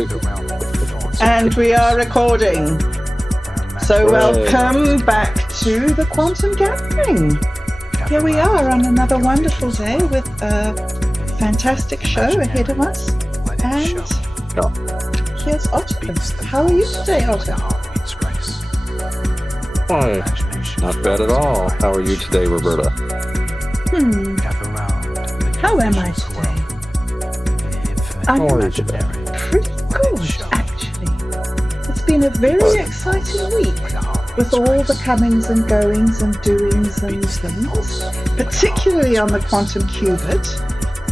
And we are recording. So welcome back to the Quantum Gathering. Here we are on another wonderful day with a fantastic show ahead of us. And here's Otto. How are you today, Otto? Hi. Not bad at all. How are you today, Roberta? How am I today? I'm pretty good, actually. It's been a very exciting week with all the comings and goings and doings and things, particularly on the Quantum Qubit,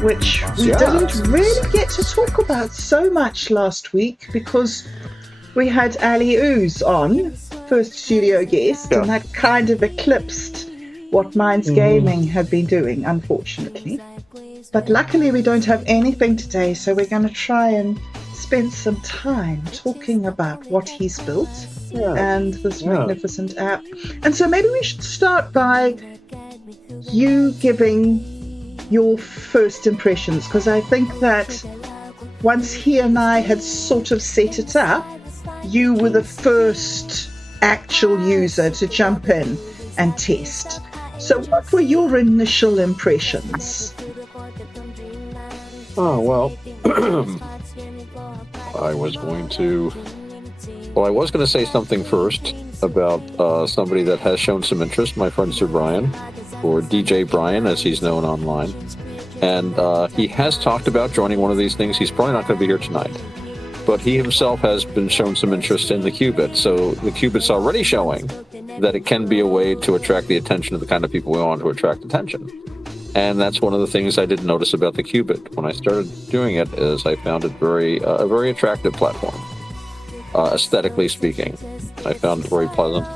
which we didn't really get to talk about so much last week because we had Ali Ooze on, first studio guest, and that kind of eclipsed what Minds Gaming had been doing, unfortunately. But luckily we don't have anything today, so we're going to try and spend some time talking about what he's built and this magnificent app. And so maybe we should start by you giving your first impressions, because I think that once he and I had sort of set it up, you were the first actual user to jump in and test. So what were your initial impressions? Oh, well, I was going to say something first about somebody that has shown some interest, my friend Sir Brian, or DJ Brian, as he's known online. And he has talked about joining one of these things. He's probably not going to be here tonight. But he himself has been shown some interest in the qubit. So the qubit's already showing that it can be a way to attract the attention of the kind of people we want to attract attention. And that's one of the things I did notice about the qubit when I started doing it, is I found it a very attractive platform, aesthetically speaking. I found it very pleasant.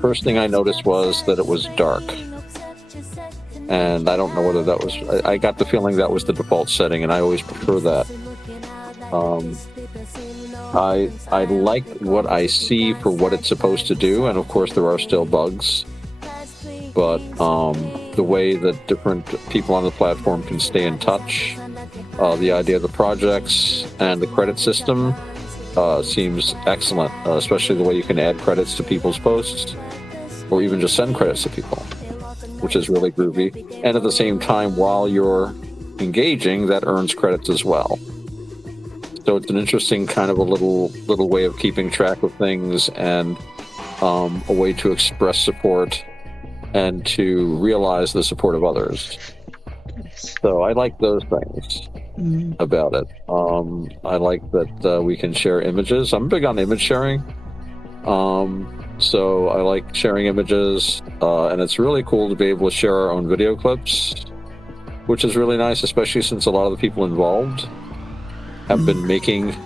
First thing I noticed was that it was dark. And I don't know whether that was, I got the feeling that was the default setting, and I always prefer that. I like what I see for what it's supposed to do, and of course there are still bugs. But the way that different people on the platform can stay in touch, the idea of the projects and the credit system seems excellent, especially the way you can add credits to people's posts, or even just send credits to people, which is really groovy. And at the same time, while you're engaging, that earns credits as well. So it's an interesting kind of a little way of keeping track of things, and a way to express support and to realize the support of others. So I like those things about it. I like that we can share images. I'm big on image sharing. So I like sharing images, and it's really cool to be able to share our own video clips, which is really nice, especially since a lot of the people involved have been making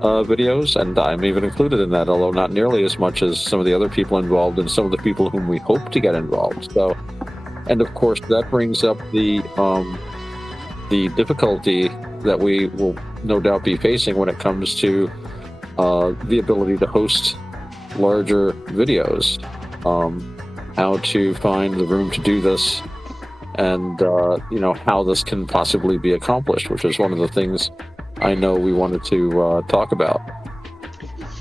videos, and I'm even included in that, although not nearly as much as some of the other people involved and some of the people whom we hope to get involved. So, and of course that brings up the difficulty that we will no doubt be facing when it comes to the ability to host larger videos, how to find the room to do this, and how this can possibly be accomplished, which is one of the things I know we wanted to talk about.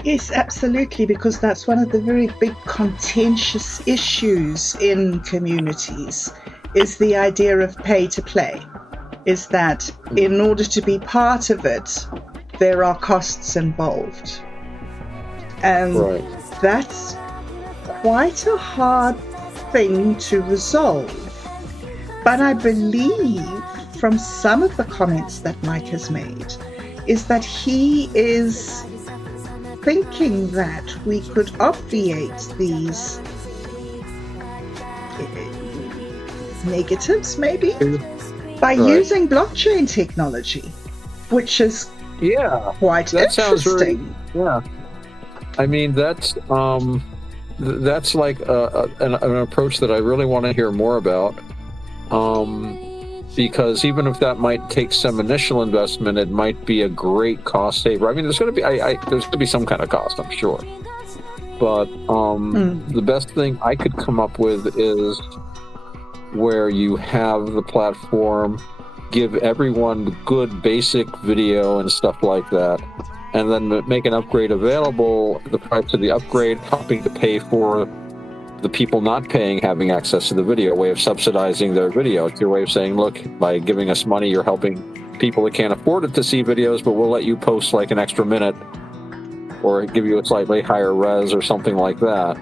Yes, absolutely, because that's one of the very big contentious issues in communities, is the idea of pay to play, is that in order to be part of it, there are costs involved. And that's quite a hard thing to resolve. But I believe from some of the comments that Mike has made is that he is thinking that we could obviate these negatives, maybe, by using blockchain technology, which is quite interesting. I mean, that's like an approach that I really want to hear more about. Because even if that might take some initial investment, it might be a great cost saver. I mean, there's going to be some kind of cost, I'm sure. But the best thing I could come up with is where you have the platform give everyone good basic video and stuff like that, and then make an upgrade available, the price of the upgrade helping to pay for the people not paying having access to the video, a way of subsidizing their video. It's your way of saying, look, by giving us money, you're helping people that can't afford it to see videos, but we'll let you post like an extra minute or give you a slightly higher res or something like that.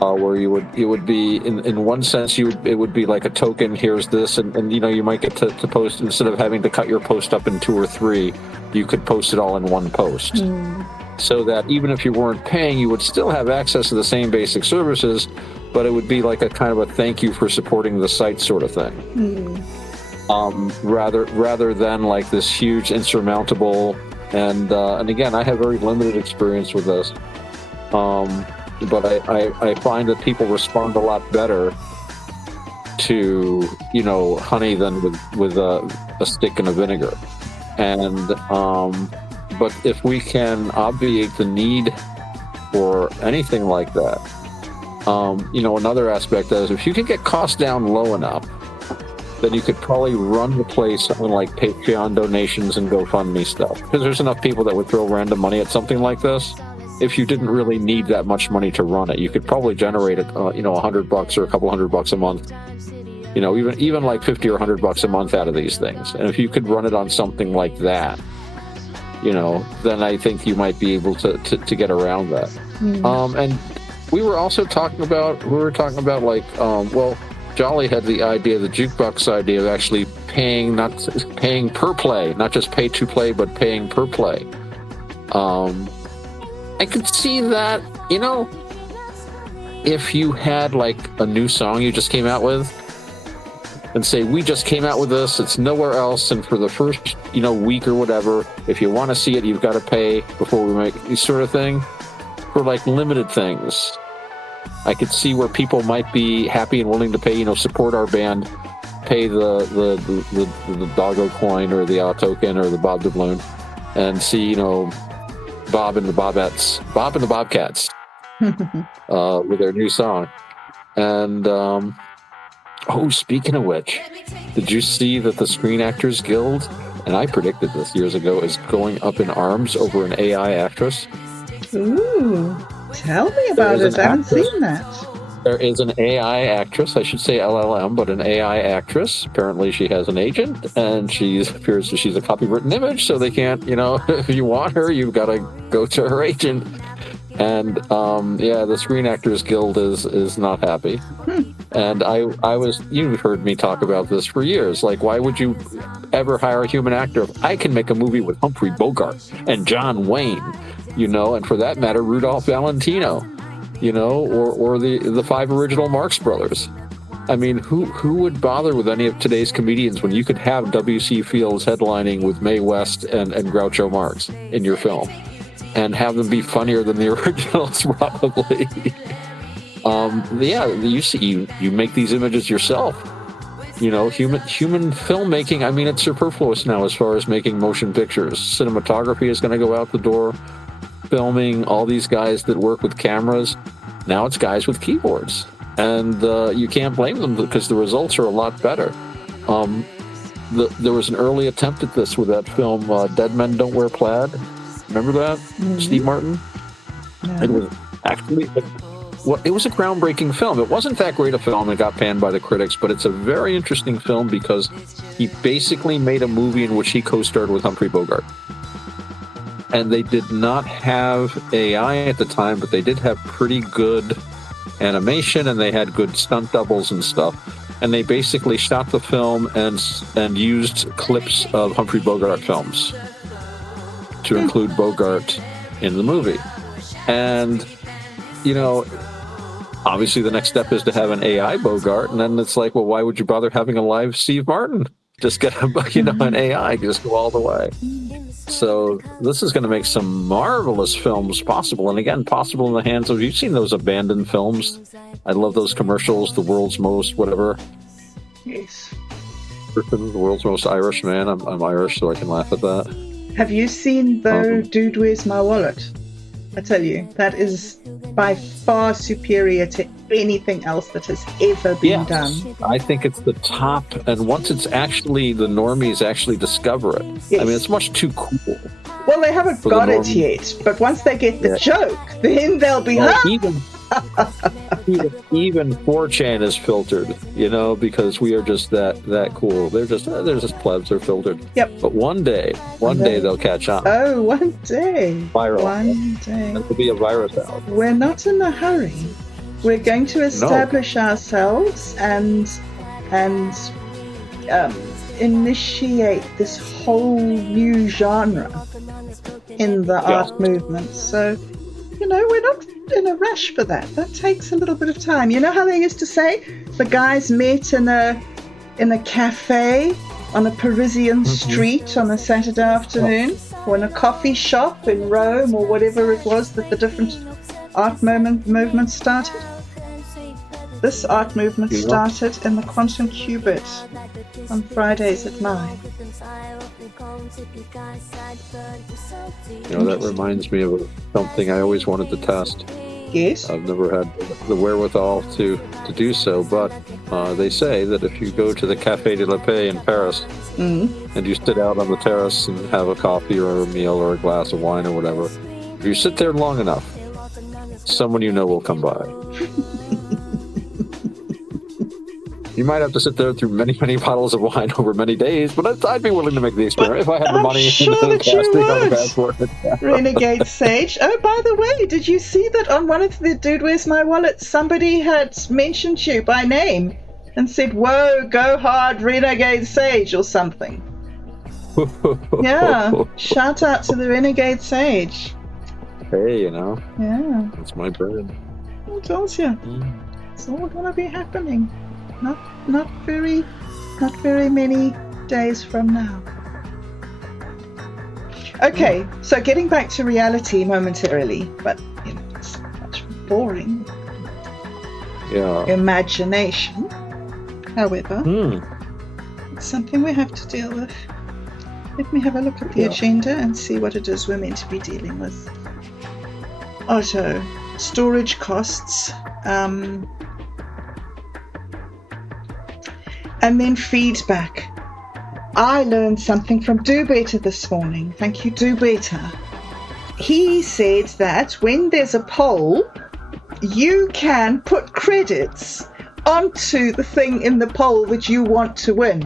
Where it would be in one sense it would be like a token. Here's this, and you might get to post, instead of having to cut your post up in 2 or 3, you could post it all in one post. So that even if you weren't paying, you would still have access to the same basic services, but it would be like a kind of a thank you for supporting the site sort of thing. Rather than like this huge insurmountable, and again, I have very limited experience with this. But I find that people respond a lot better to honey than with a stick and a vinegar, and but if we can obviate the need for anything like that, another aspect is if you can get costs down low enough, then you could probably run the place on like Patreon donations and GoFundMe stuff, because there's enough people that would throw random money at something like this. If you didn't really need that much money to run it, you could probably generate it, $100 or a couple $100 a month, even like $50 or $100 a month out of these things. And if you could run it on something like that, then I think you might be able to get around that. And we were also talking about, Jolly had the idea, the jukebox idea of actually paying per play, not just pay to play, but paying per play. I could see that, if you had like a new song you just came out with, and say, we just came out with this, it's nowhere else, and for the first, week or whatever, if you want to see it, you've got to pay before we make this sort of thing. For like limited things, I could see where people might be happy and willing to pay, support our band, pay the doggo coin or the token or the bob doubloon, and see, Bob and the Bobcats with their new song. And speaking of which, did you see that the Screen Actors Guild, and I predicted this years ago, is going up in arms over an AI actress? Ooh, tell me about it. I haven't seen that. There is an AI actress, I should say LLM, but an AI actress. Apparently she has an agent, and she's a copywritten image, so they can't, if you want her, you've got to go to her agent. And the Screen Actors Guild is not happy. And you've heard me talk about this for years. Like, why would you ever hire a human actor if I can make a movie with Humphrey Bogart and John Wayne, and for that matter, Rudolph Valentino, or the 5 original Marx Brothers. I mean, who would bother with any of today's comedians when you could have W.C. Fields headlining with Mae West and Groucho Marx in your film, and have them be funnier than the originals, probably. You make these images yourself. Human filmmaking, I mean, it's superfluous now as far as making motion pictures. Cinematography is going to go out the door. Filming, all these guys that work with cameras, now it's guys with keyboards. And you can't blame them, because the results are a lot better. There was an early attempt at this with that film, Dead Men Don't Wear Plaid. Remember that? Mm-hmm. Steve Martin? Yeah. It was actually... it was a groundbreaking film. It wasn't that great a film. It got panned by the critics, but it's a very interesting film because he basically made a movie in which he co-starred with Humphrey Bogart. And they did not have AI at the time, but they did have pretty good animation, and they had good stunt doubles and stuff. And they basically shot the film and used clips of Humphrey Bogart films to include Bogart in the movie. And, obviously the next step is to have an AI Bogart, and then it's like, well, why would you bother having a live Steve Martin? Just get an AI, just go all the way. So this is going to make some marvelous films possible, and again, possible in the hands of, you've seen those abandoned films. I love those commercials, the world's most whatever. Yes. The world's most Irish man. I'm Irish, so I can laugh at that. Have you seen the Dude, Where's My Wallet? I tell you, that is by far superior to anything else that has ever been done. I think it's the top, and once it's actually, the normies actually discover it. Yes. I mean, it's much too cool. Well, they haven't got it yet, but once they get the joke, then they'll be even 4chan is filtered, because we are just that cool. They're just plebs. They're filtered. Yep. But one day they'll catch on. Oh, one day. Viral. One day. It'll be a virus out. We're not in a hurry. We're going to establish ourselves and initiate this whole new genre in the art movement. So, we're not in a rush for that. That takes a little bit of time. You know how they used to say the guys met in a cafe on a Parisian street on a Saturday afternoon, or in a coffee shop in Rome, or whatever it was that the different art movements started? This art movement started in the Quantum Qubit on Fridays at 9. That reminds me of something I always wanted to test. Yes. I've never had the wherewithal to do so, but they say that if you go to the Café de la Paix in Paris and you sit out on the terrace and have a coffee or a meal or a glass of wine or whatever, if you sit there long enough, someone will come by. You might have to sit there through many, many bottles of wine over many days, but I'd be willing to make the experiment if I had the money sure and the casting on the passport. passport. Renegade Sage. Oh, by the way, did you see that on one of the Dude, Where's My Wallet, somebody had mentioned you by name and said, "Whoa, go hard, Renegade Sage," or something. Yeah, shout out to the Renegade Sage. Hey, Yeah. It's my bird. I told you. It's all going to be happening. Not very many days from now. Okay, so getting back to reality momentarily, but it's much boring. Yeah. Imagination, however, it's something we have to deal with. Let me have a look at the agenda and see what it is we're meant to be dealing with. Otto, storage costs, and then feedback. I learned something from Do Better this morning. Thank you, Do Better. He said that when there's a poll, you can put credits onto the thing in the poll that you want to win.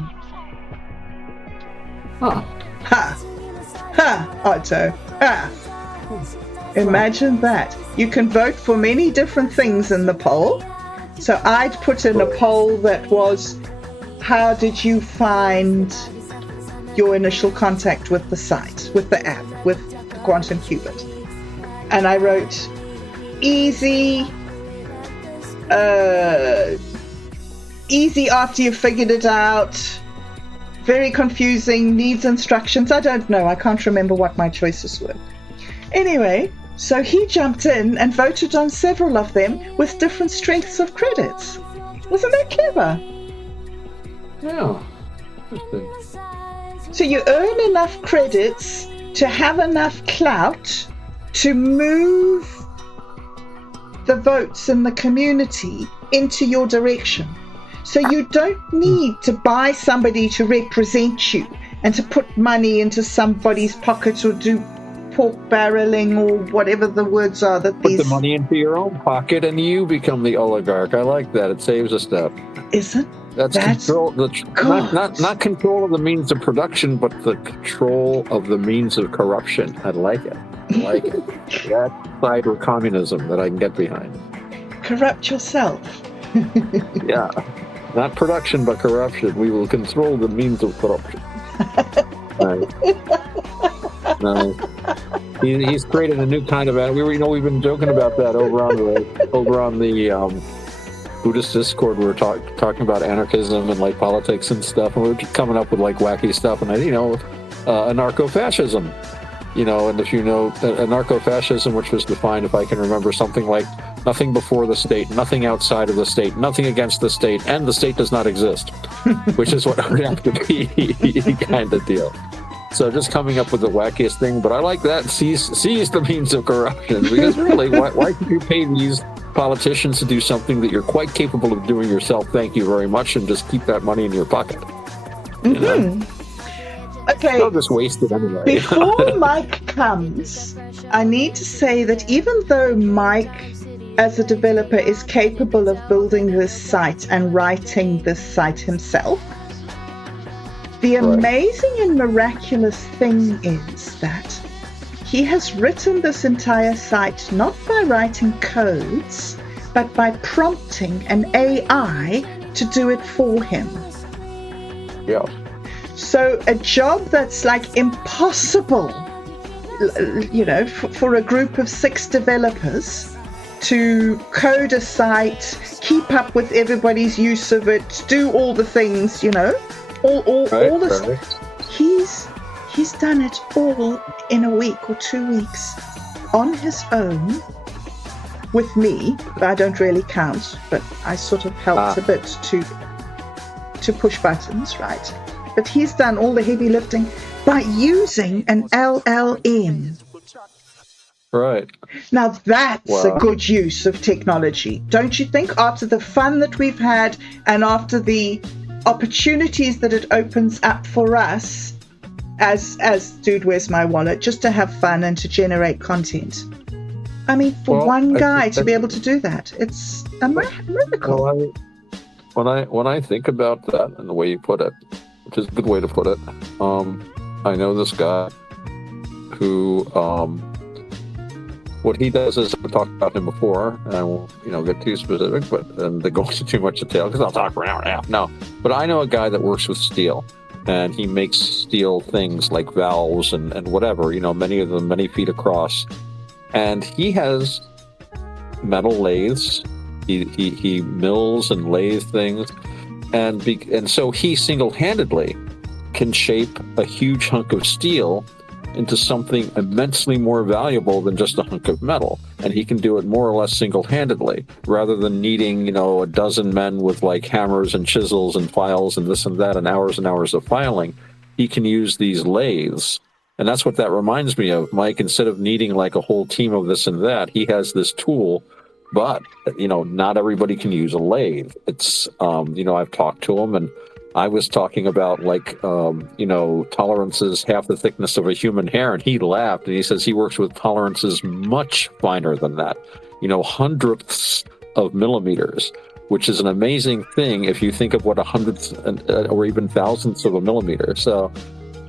Huh. Otto. Ha. Imagine that. You can vote for many different things in the poll. So I'd put in a poll that was, how did you find your initial contact with the site, with the app, with the Quantum Qubit? And I wrote, easy after you figured it out, very confusing, needs instructions. I don't know. I can't remember what my choices were. Anyway, so he jumped in and voted on several of them with different strengths of credits. Wasn't that clever? Yeah. Interesting. So you earn enough credits to have enough clout to move the votes in the community into your direction. So you don't need to buy somebody to represent you and to put money into somebody's pocket or do pork barreling or whatever the words are that Put the money into your own pocket and you become the oligarch. I like that. It saves a step. Isn't That's control, not control of the means of production, but the control of the means of corruption. I like it. That's cyber communism that I can get behind. Corrupt yourself. Yeah. Not production, but corruption. We will control the means of corruption. Nice. He's created a new kind of. We've been joking about that over on the Buddhist Discord. We were talking about anarchism and like politics and stuff, and we were coming up with like wacky stuff, and anarcho-fascism. And if you know anarcho-fascism, which was defined, if I can remember, something like nothing before the state, nothing outside of the state, nothing against the state, and the state does not exist, which is what it would have to be kind of deal. So just coming up with the wackiest thing, but I like that. Seize the means of corruption, because really, why should you pay these politicians to do something that you're quite capable of doing yourself? Thank you very much, and just keep that money in your pocket. Okay. They'll just waste it anyway. Before Mike comes, I need to say that even though Mike, as a developer, is capable of building this site and writing this site himself, the amazing and miraculous thing is that he has written this entire site not by writing codes, but by prompting an AI to do it for him. Yeah. So a job that's like impossible, you know, for a group of 6 developers to code a site, keep up with everybody's use of it, do all the things, you know, all this. Right. He's done it all in a week or 2 weeks on his own with me. I don't really count, but I sort of helped a bit to push buttons, right? But he's done all the heavy lifting by using an LLM. Right. Now that's a good use of technology, don't you think? After the fun that we've had and after the opportunities that it opens up for us as Dude, Where's My Wallet, just to have fun and to generate content. I mean, for one guy to be able to do that, it's a miracle. Well, when I think about that and the way you put it, which is a good way to put it, I know this guy who, what he does is, I've talked about him before, and I won't, get too specific, but they go into too much detail because I'll talk for an hour and a half. No, but I know a guy that works with steel, and he makes steel things like valves and whatever, many of them many feet across, and he has metal lathes. He mills and lathes things, and so he single-handedly can shape a huge hunk of steel into something immensely more valuable than just a hunk of metal. And he can do it more or less single-handedly, rather than needing, a dozen men with like hammers and chisels and files and this and that and hours of filing. He can use these lathes. And that's what that reminds me of, Mike. Instead of needing like a whole team of this and that, he has this tool. But, not everybody can use a lathe. It's, I've talked to him, and I was talking about tolerances half the thickness of a human hair, and he laughed, and he says he works with tolerances much finer than that, hundredths of millimeters, which is an amazing thing if you think of what a hundredth or even thousandths of a millimeter. So,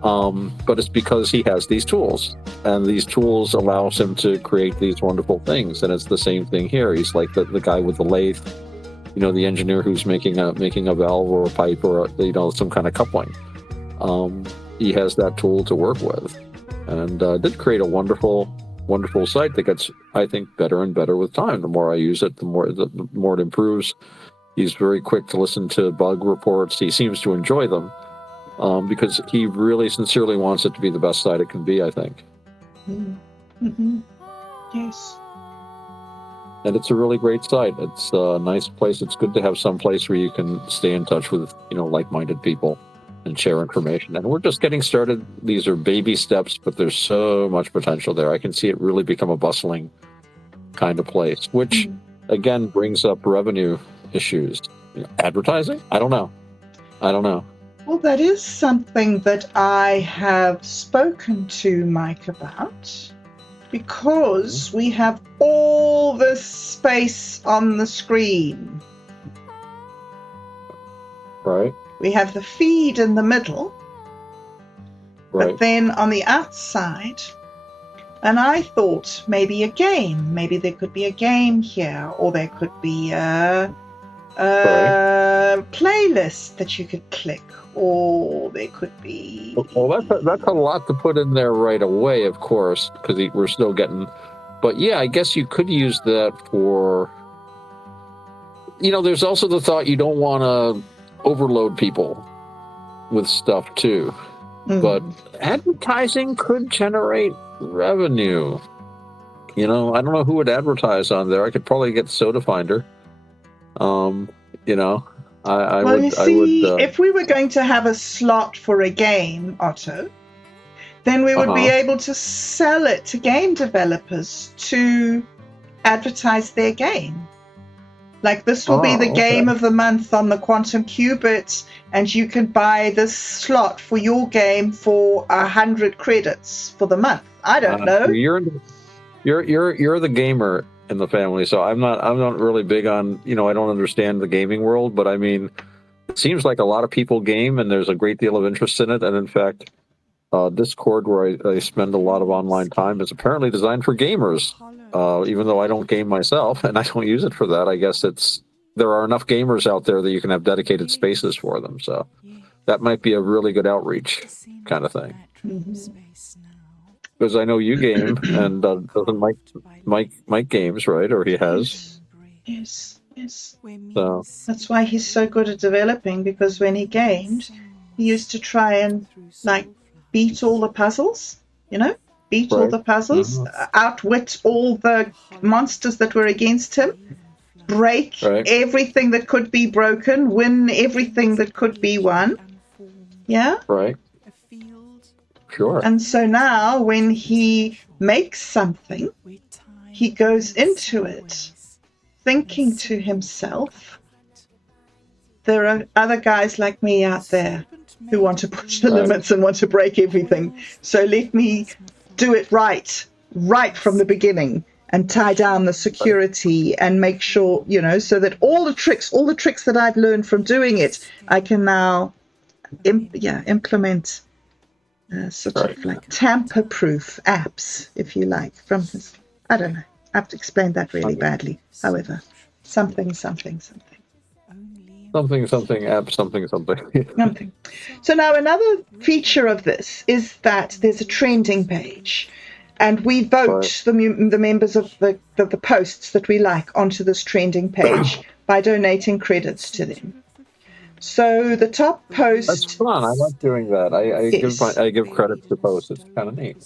but it's because he has these tools, and these tools allows him to create these wonderful things. And it's the same thing here. He's like the guy with the lathe, the engineer who's making a valve or a pipe or some kind of coupling. He has that tool to work with, and did create a wonderful site that gets, I think, better and better with time. The more I use it, the more it improves. He's very quick to listen to bug reports. He seems to enjoy them. Because he really sincerely wants it to be the best site it can be, I think. Mm-hmm. Yes. And it's a really great site. It's a nice place. It's good to have some place where you can stay in touch with, like-minded people and share information. And we're just getting started. These are baby steps, but there's so much potential there. I can see it really become a bustling kind of place, which, again, brings up revenue issues. Advertising? I don't know. Well, that is something that I have spoken to Mike about, because we have all this space on the screen. Right. We have the feed in the middle, right. But then on the outside, and I thought maybe a game. Maybe there could be a game here, or there could be a playlist that you could click, or there could be... Well, that's a lot to put in there right away, of course, because we're still getting... But yeah, I guess you could use that for... there's also the thought you don't want to overload people with stuff, too. Mm-hmm. But advertising could generate revenue. I don't know who would advertise on there. I could probably get Soda Finder. I would. If we were going to have a slot for a game, Otto, then we would be able to sell it to game developers to advertise their game. Like, this will be the game okay. of the month on the Quantum Qubit, and you can buy this slot for your game for 100 credits for the month. I don't know. You're the gamer in the family, so I'm not really big on, I don't understand the gaming world, but I mean, it seems like a lot of people game, and there's a great deal of interest in it. And in fact, Discord, where I spend a lot of online time, is apparently designed for gamers. Even though I don't game myself and I don't use it for that, I guess there are enough gamers out there that you can have dedicated spaces for them. So that might be a really good outreach kind of thing. Because I know you game, and doesn't Mike games, right? Or he has. Yes. So that's why he's so good at developing, because when he gamed, he used to try and beat all the puzzles, beat all the puzzles, outwit all the monsters that were against him, break everything that could be broken, win everything that could be won. Yeah? Right. Sure. And so now when he makes something, he goes into it thinking to himself, there are other guys like me out there who want to push the limits and want to break everything. So let me do it right from the beginning, and tie down the security and make sure, so that all the tricks that I've learned from doing it, I can now implement sort of like tamper-proof apps, if you like, from his, I don't know, I have to explain that really badly. However, something. Something, app, something. Something. So now another feature of this is that there's a trending page, and we vote the members of the posts that we like onto this trending page by donating credits to them. So the top post. That's fun. I like doing that. I give credits to posts. It's kind of neat.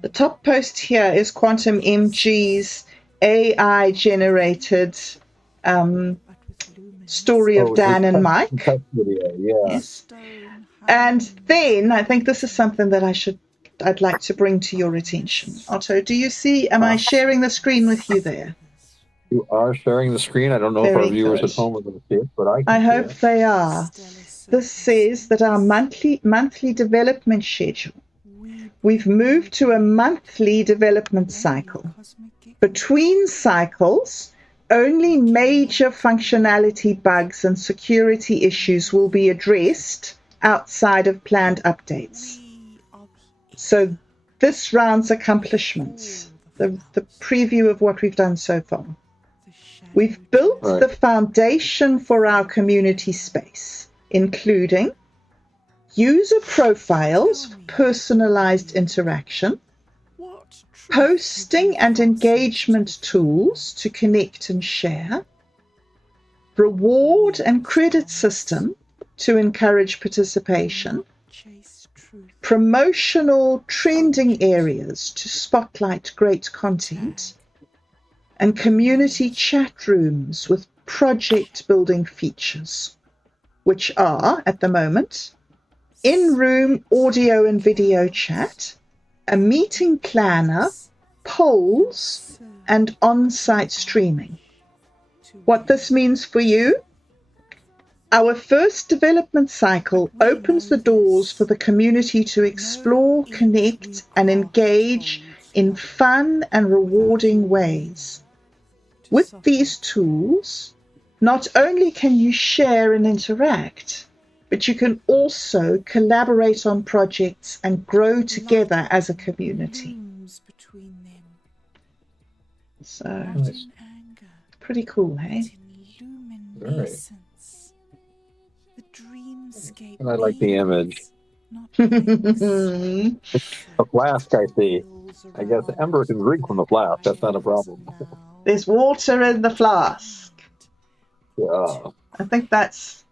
The top post here is QuantumMG's AI-generated story of Dan and Mike. Video, yeah. Yes. And then I think this is something that I'd like to bring to your attention. Otto, do you see? Am I sharing the screen with you there? You are sharing the screen. I don't know if our viewers at home are going to see it, but I hope they are. This says that our monthly development schedule. We've moved to a monthly development cycle. Between cycles, only major functionality bugs and security issues will be addressed outside of planned updates. So this round's accomplishments, the preview of what we've done so far. We've built the foundation for our community space, including user profiles for personalized interaction, posting and engagement tools to connect and share, reward and credit system to encourage participation, promotional trending areas to spotlight great content, and community chat rooms with project building features, which are, at the moment, in-room audio and video chat, a meeting planner, polls, and on-site streaming. What this means for you? Our first development cycle opens the doors for the community to explore, connect, and engage in fun and rewarding ways. With these tools, not only can you share and interact, but you can also collaborate on projects and grow together as a community. So, pretty cool, hey? Very. And I like the image. A flask, I see. I guess Ember can drink from the flask. That's not a problem. There's water in the flask. Yeah. I think that's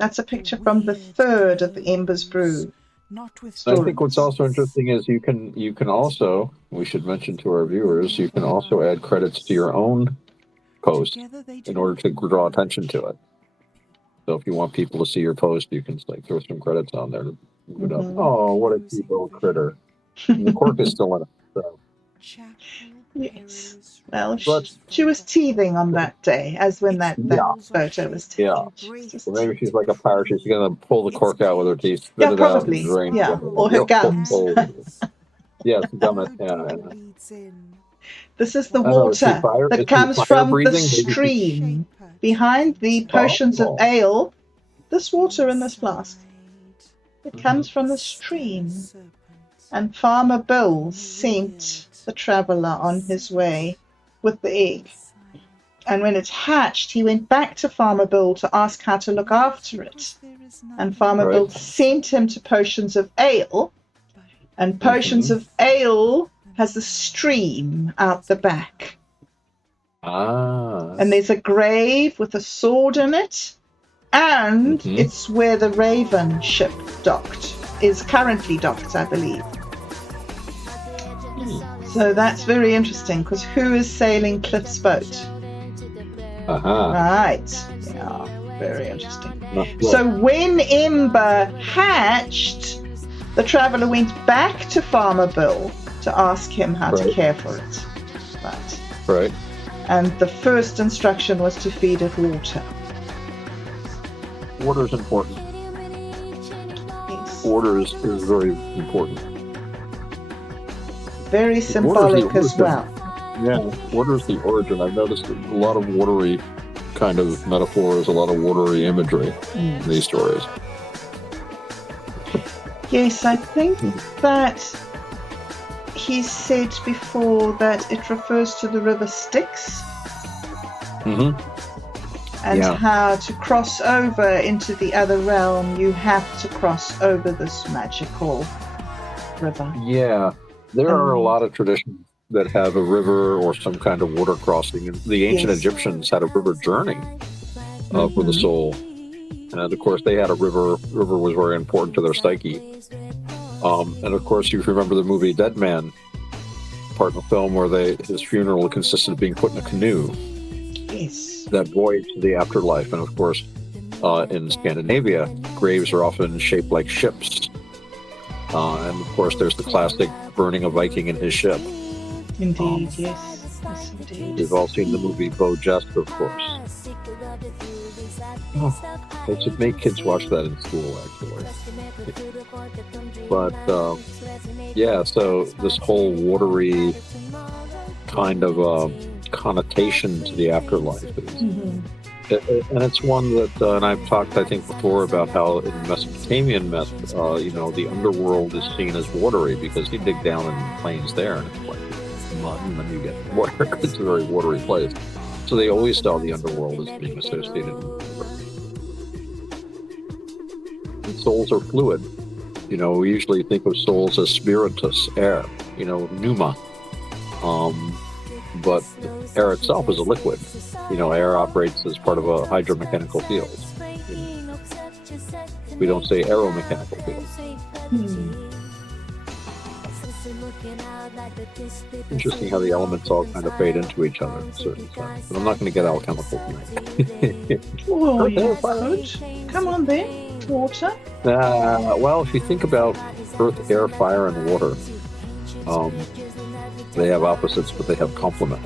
a picture from the third of the Ember's Brew. I think what's also interesting is you can also, we should mention to our viewers, you can also add credits to your own post in order to draw attention to it. So if you want people to see your post, you can throw some credits on there to move it up. Oh, what a cute little critter. And the cork is still in it. So. Yes. Well, But she was teething on that day, as when that photo was taken. yeah. She was just Or maybe she's like a pirate. She's gonna pull the cork out with her teeth, spit it out, and probably. drain. Yeah, or her gums. Yes, gum it. Yeah. This is the I don't know, water that comes from the stream behind the potions of ale. This water in this flask, it comes from the stream. And Farmer Bill sent the traveller on his way with the egg. And when it hatched, he went back to Farmer Bill to ask how to look after it. And Farmer Bill sent him to Potions of Ale. And Potions of Ale has a stream out the back. And there's a grave with a sword in it. And it's where the Raven ship is currently docked, I believe. So that's very interesting, because who is sailing Cliff's boat? Right. Yeah, very interesting. So when Ember hatched, the traveller went back to Farmer Bill to ask him how to care for it. Right. And the first instruction was to feed it water. Water is important. Yes. Water is very important. Very symbolic as well. Yeah, water is the origin. I've noticed a lot of watery kind of metaphors, a lot of watery imagery in these stories. Yes, I think that he said before that it refers to the river Styx. And how to cross over into the other realm, you have to cross over this magical river. Yeah, there are a lot of traditions that have a river or some kind of water crossing. The ancient Egyptians had a river journey for the soul. And of course, they had a river. River was very important to their psyche. And of course, you remember the movie Dead Man, part of the film where his funeral consisted of being put in a canoe. Yes. That voyage to the afterlife. And of course, in Scandinavia, graves are often shaped like ships. And of course, there's the classic burning a Viking in his ship. Indeed, yes. Yes, indeed. We've all seen the movie Bojack, of course. They should make kids watch that in school, actually. But, so this whole watery kind of connotation to the afterlife is, and it's one that, and I've talked, I think, before about how in Mesopotamian myth, the underworld is seen as watery because you dig down in plains there and it's like mud, and then you get water. It's a very watery place. So they always saw the underworld as being associated with water. And souls are fluid. We usually think of souls as spiritus, air, pneuma. But air itself is a liquid. Air operates as part of a hydromechanical field. We don't say aeromechanical field. Interesting how the elements all kind of fade into each other in certain sense. But I'm not going to get alchemical tonight. Oh, you could. Come on then. Water? Well, if you think about earth, air, fire, and water, they have opposites, but they have complement.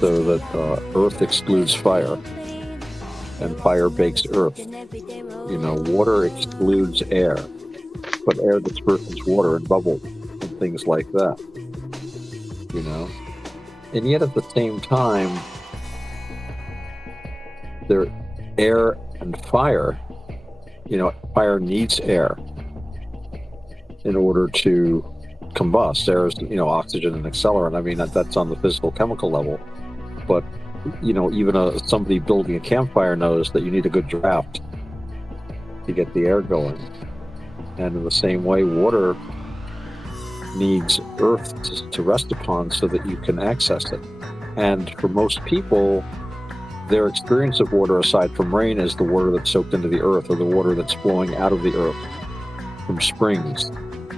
So that earth excludes fire, and fire bakes earth. Water excludes air, but air disperses water and bubbles and things like that. And yet at the same time, they're air and fire. Fire needs air in order to combust. Air is, oxygen and accelerant. I mean, that's on the physical chemical level. But, even somebody building a campfire knows that you need a good draft to get the air going. And in the same way, water needs earth to rest upon so that you can access it. And for most people, their experience of water, aside from rain, is the water that's soaked into the earth, or the water that's flowing out of the earth from springs,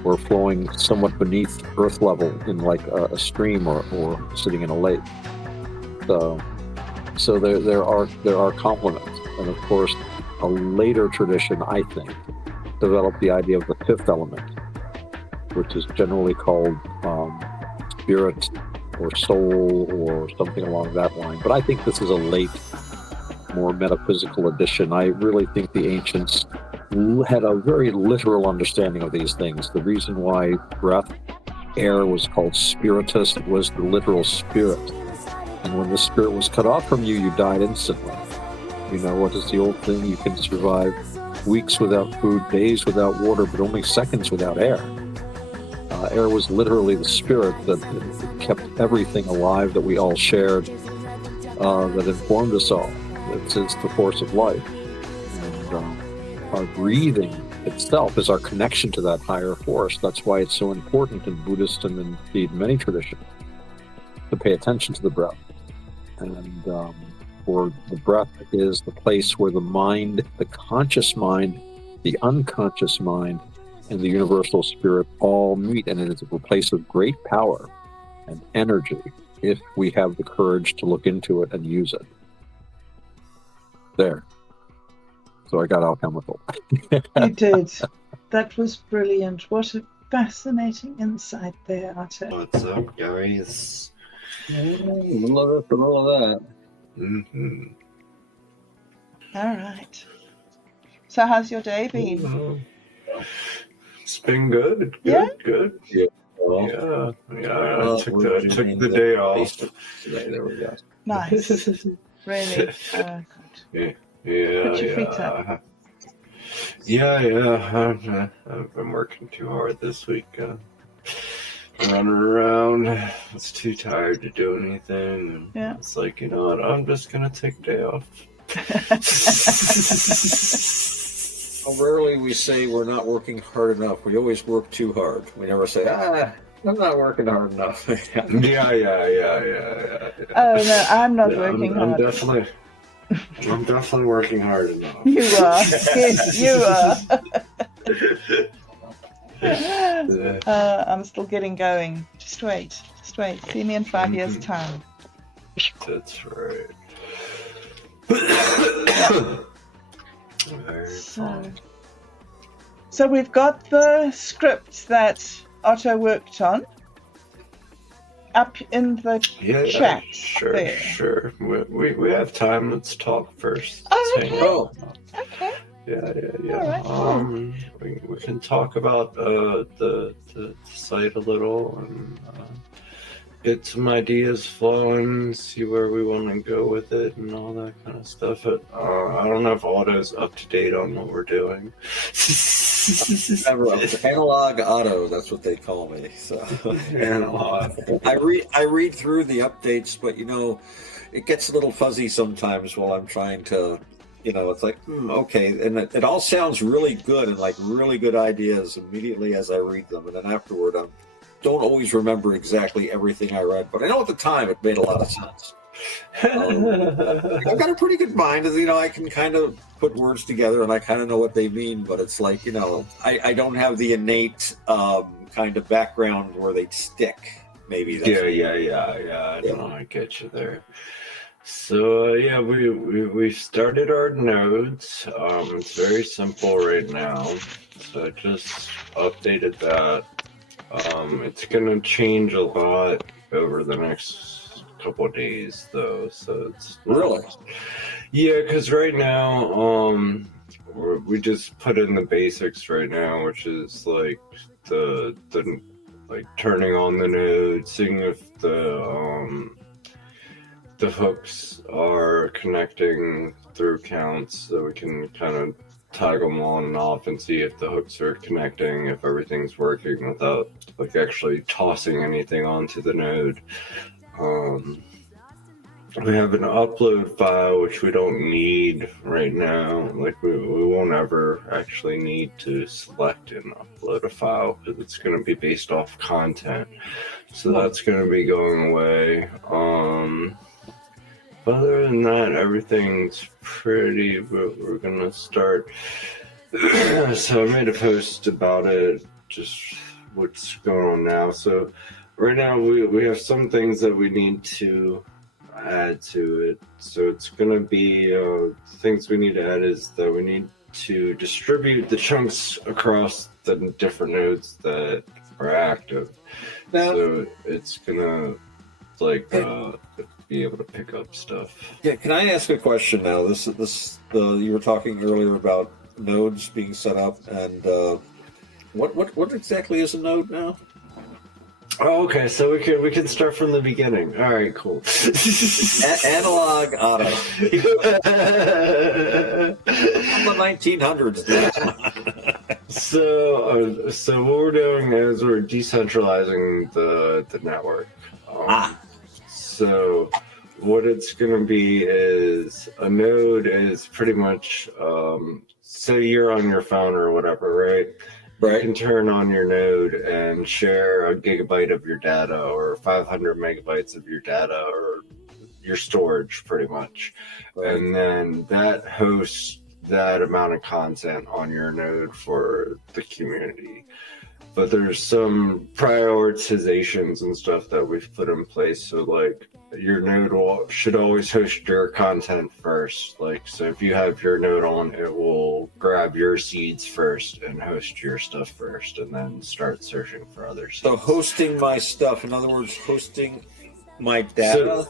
or flowing somewhat beneath earth level in like a stream or sitting in a lake. So there are complements. And of course, a later tradition, I think, developed the idea of the fifth element, which is generally called spirit or soul or something along that line. But I think this is a late, more metaphysical addition. I really think the ancients had a very literal understanding of these things. The reason why breath, air was called spiritus was the literal spirit. And when the spirit was cut off from you, you died instantly. You know, what is the old thing? You can survive weeks without food, days without water, but only seconds without air. Air was literally the spirit that kept everything alive that we all shared, that informed us all. It's the force of life. And our breathing itself is our connection to that higher force. That's why it's so important in Buddhist and indeed many traditions to pay attention to the breath. And for the breath is the place where the mind, the conscious mind, the unconscious mind, and the universal spirit all meet, and it is a place of great power and energy if we have the courage to look into it and use it. There. So I got alchemical. You did. That was brilliant. What a fascinating insight there, Otto. What's up, guys? Love it for all of that. Mm-hmm. All right. So how's your day been? It's been good. Good. Yeah. I took the day off today. There we go. Nice. Really? Good. Yeah. Put your feet up. Yeah. I've been working too hard this week. Running around. I was too tired to do anything. Yeah. It's like, you know what? I'm just gonna take a day off. Rarely we say we're not working hard enough. We always work too hard. We never say, I'm not working hard enough. Yeah. Oh no, I'm not working hard. I'm definitely working hard enough. You are. You are. I'm still getting going. Just wait. See me in 5 years' time. That's right. So we've got the script that Otto worked on up in the chat. Sure. We have time. Let's talk first. Okay. Yeah. All right. We can talk about the site a little and get some ideas flowing, see where we want to go with it and all that kind of stuff. But, I don't know if Otto's up to date on what we're doing. Analog Otto, that's what they call me. So Analog. I read through the updates, but it gets a little fuzzy sometimes while I'm trying to. It's like, okay, and it all sounds really good and like really good ideas immediately as I read them, and then afterward I don't always remember exactly everything I read, but I know at the time it made a lot of sense. I've got a pretty good mind, as I can kind of put words together and I kind of know what they mean, but it's like, I don't have the innate kind of background where they stick. Maybe. Yeah. No, I get you there. So we started our nodes. It's very simple right now. So I just updated that. It's gonna change a lot over the next couple of days, though. So it's really, because right now, we just put in the basics right now, which is like the like turning on the node, seeing if the hooks are connecting through counts, so we can kind of toggle them on and off and see if the hooks are connecting, if everything's working without like actually tossing anything onto the node. We have an upload file which we don't need right now. Like we won't ever actually need to select and upload a file because it's going to be based off content. So that's going to be going away. Other than that, everything's pretty. We're gonna start. So I made a post about it, just what's going on now. So right now we have some things that we need to add to it. So it's gonna be things we need to add is that we need to distribute the chunks across the different nodes that are active. Now, So it's gonna be able to pick up stuff. yeah, can I ask a question now? You were talking earlier about nodes being set up, and what exactly is a node now? Oh, okay, so we can start from the beginning. All right, cool. Analog Otto. From the 1900s. So what we're doing is we're decentralizing the network. So what it's going to be is a node is pretty much, say you're on your phone or whatever, right? Right. You can turn on your node and share a gigabyte of your data or 500 megabytes of your data or your storage pretty much. Right. And then that hosts that amount of content on your node for the community. But there's some prioritizations and stuff that we've put in place. So like your node should always host your content first. Like, so if you have your node on, it will grab your seeds first and host your stuff first, and then start searching for other seeds. So hosting my stuff, in other words, hosting my data.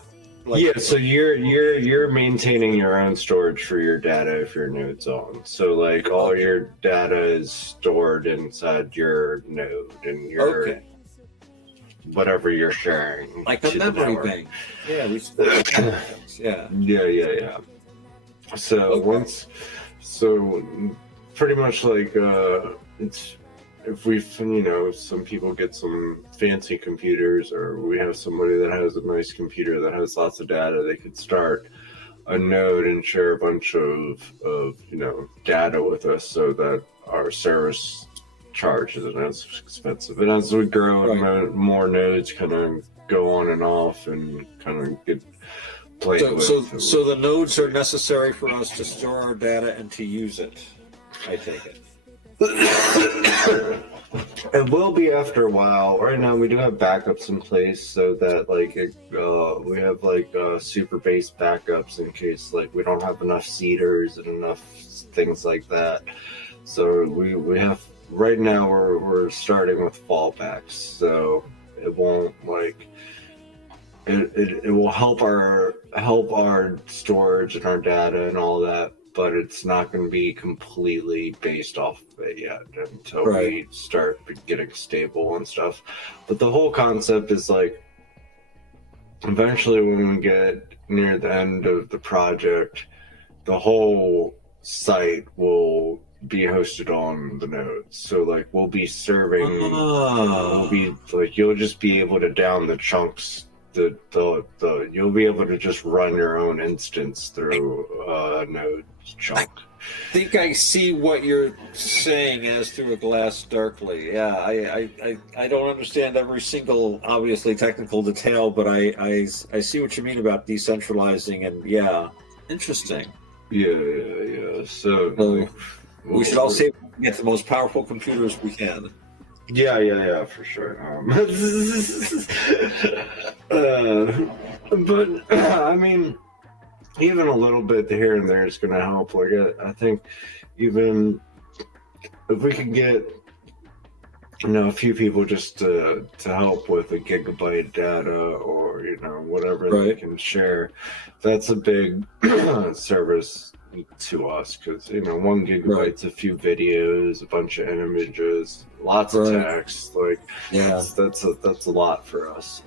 So you're maintaining your own storage for your data if your node's on. So like all your data is stored inside your node and your whatever you're sharing. Like a memory bank. Yeah, we store things. Yeah. Yeah. So pretty much like it's. If some people get some fancy computers, or we have somebody that has a nice computer that has lots of data, they could start a node and share a bunch of data with us, so that our service charge isn't as expensive. And as we grow, more nodes kind of go on and off and kind of get played with. So the nodes are necessary for us to store our data and to use it, I take it. It will be after a while. Right now, we do have backups in place so that we have super base backups in case we don't have enough seeders and enough things like that. So we have right now we're starting with fallbacks. So it won't it will help our storage and our data and all that. But it's not going to be completely based off of it yet until we start getting stable and stuff. But the whole concept is eventually when we get near the end of the project, the whole site will be hosted on the nodes. So we'll be serving, you'll just be able to down the chunks. You'll be able to just run your own instance through a node chunk. I think I see what you're saying as through a glass darkly. Yeah, I don't understand every single obviously technical detail, but I see what you mean about decentralizing, and interesting. Yeah. So we should all say we get the most powerful computers we can. Yeah, for sure. But I mean, even a little bit here and there is going to help. I think even if we can get a few people just to help with a gigabyte data or whatever they can share, that's a big service to us, because 1 gigabyte's a few videos, a bunch of images, lots of text. That's a lot for us,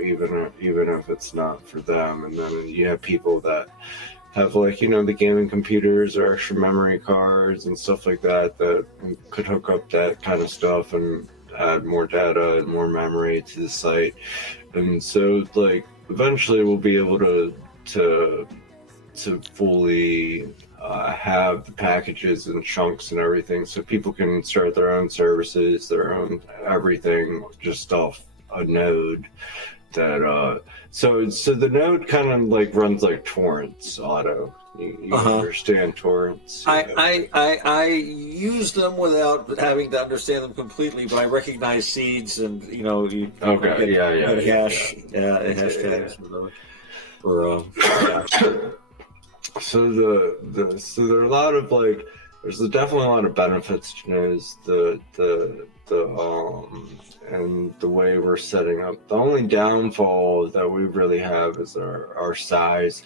even if it's not for them. And then you have people that have the gaming computers or extra memory cards and stuff like that could hook up that kind of stuff and add more data and more memory to the site. And so eventually we'll be able to fully have the packages and chunks and everything, so people can start their own services, their own everything, just off a node. That so the node kind of runs like torrents. Otto, you understand torrents? I use them without having to understand them completely, but I recognize seeds and hash tags So there are a lot of there's definitely a lot of benefits to nodes. The and the way we're setting up. The only downfall that we really have is our size,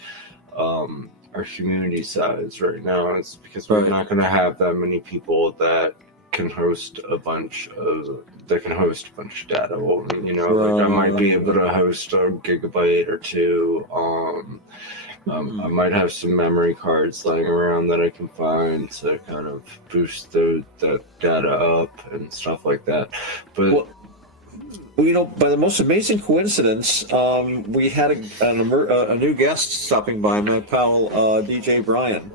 our community size right now. It's because we're not going to have that many people that can host a bunch of data. Well, you know, like I might be able to host a gigabyte or two. I might have some memory cards lying around that I can find to kind of boost that data up and stuff like that. But well, you know, by the most amazing coincidence, we had a new guest stopping by, my pal DJ Brian,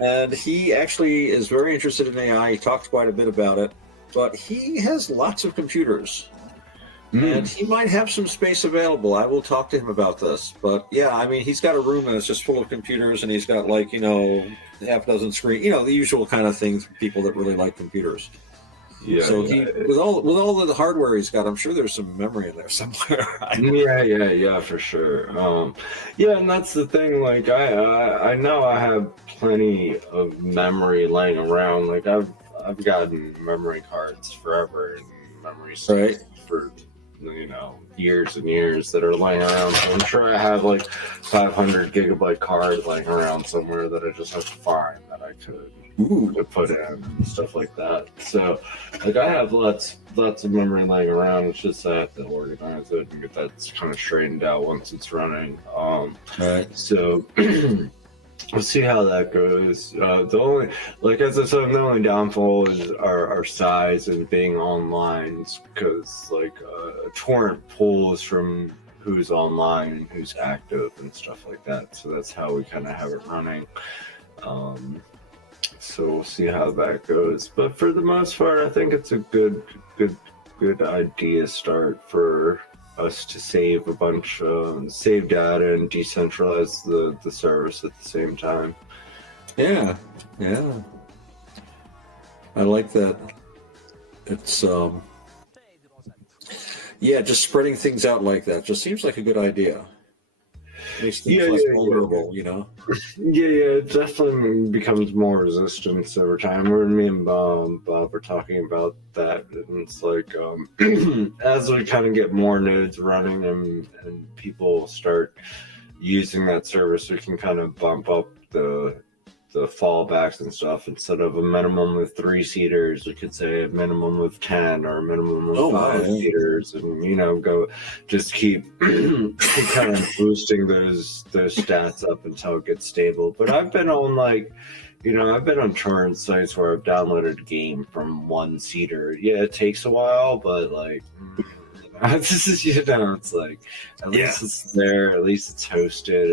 and he actually is very interested in AI. He talks quite a bit about it, but he has lots of computers. And he might have some space available. I will talk to him about this. But yeah, I mean, he's got a room and it's just full of computers, and he's got, like, you know, half a dozen screens, you know, the usual kind of things for people that really like computers. Yeah. So with all the hardware he's got, I'm sure there's some memory in there somewhere. Yeah, for sure. Yeah, and that's the thing. Like, I know I have plenty of memory laying around. Like, I've gotten memory cards forever and memory sticks for, you know, years and years that are laying around. So I'm sure I have like 500 gigabyte card laying around somewhere that I just have to find that I could put in and stuff like that. So, like, I have lots of memory laying around. It's just I have to organize it and get that kind of straightened out once it's running. So we'll see how that goes. The only, like, as I said, the only downfall is our size and being online, because like a torrent pulls from who's online and who's active and stuff like that. So that's how we kind of have it running. So we'll see how that goes. But for the most part, I think it's a good idea start for us to save a bunch save data and decentralize the service at the same time. Yeah I like that. It's just spreading things out like that just seems like a good idea. Makes things less vulnerable, you know. It definitely becomes more resistance over time. Me and Bob were talking about that, and it's like as we kind of get more nodes running and people start using that service, we can kind of bump up the fallbacks and stuff. Instead of a minimum of 3 seaters, we could say a minimum of 10 or a minimum of 5 seaters, and, you know, go just keep kind of boosting those stats up until it gets stable. But I've been on, like, you know, I've been on torrent sites where I've downloaded a game from 1 seater. Yeah, it takes a while, but, like, this is, you know, it's like at least it's there, at least it's hosted,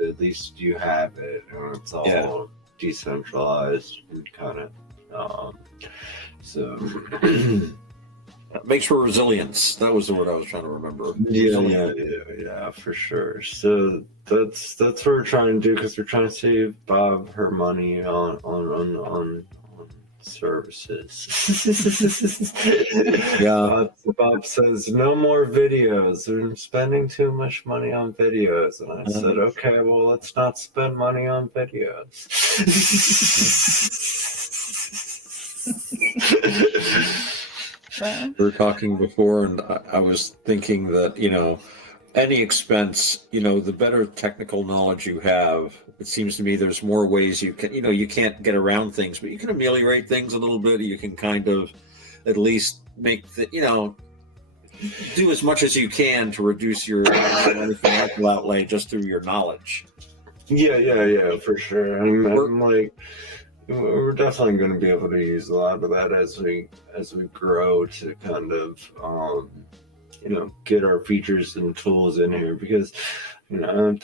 at least you have it, and it's all decentralized and kind of so that makes for resilience. That was the word I was trying to remember. Yeah, for sure. So that's what we're trying to do, because we're trying to save Bob her money on services. Bob says no more videos. I'm spending too much money on videos, and I said, okay, well, let's not spend money on videos. We were talking before, and I was thinking that, you know, any expense, you know, the better technical knowledge you have, it seems to me there's more ways you can, you know, you can't get around things, but you can ameliorate things a little bit. You can kind of at least make the, you know, do as much as you can to reduce your financial outlay just through your knowledge. Yeah, for sure. I'm like, we're definitely going to be able to use a lot of that as we grow to kind of, you know, get our features and tools in here, because, you know,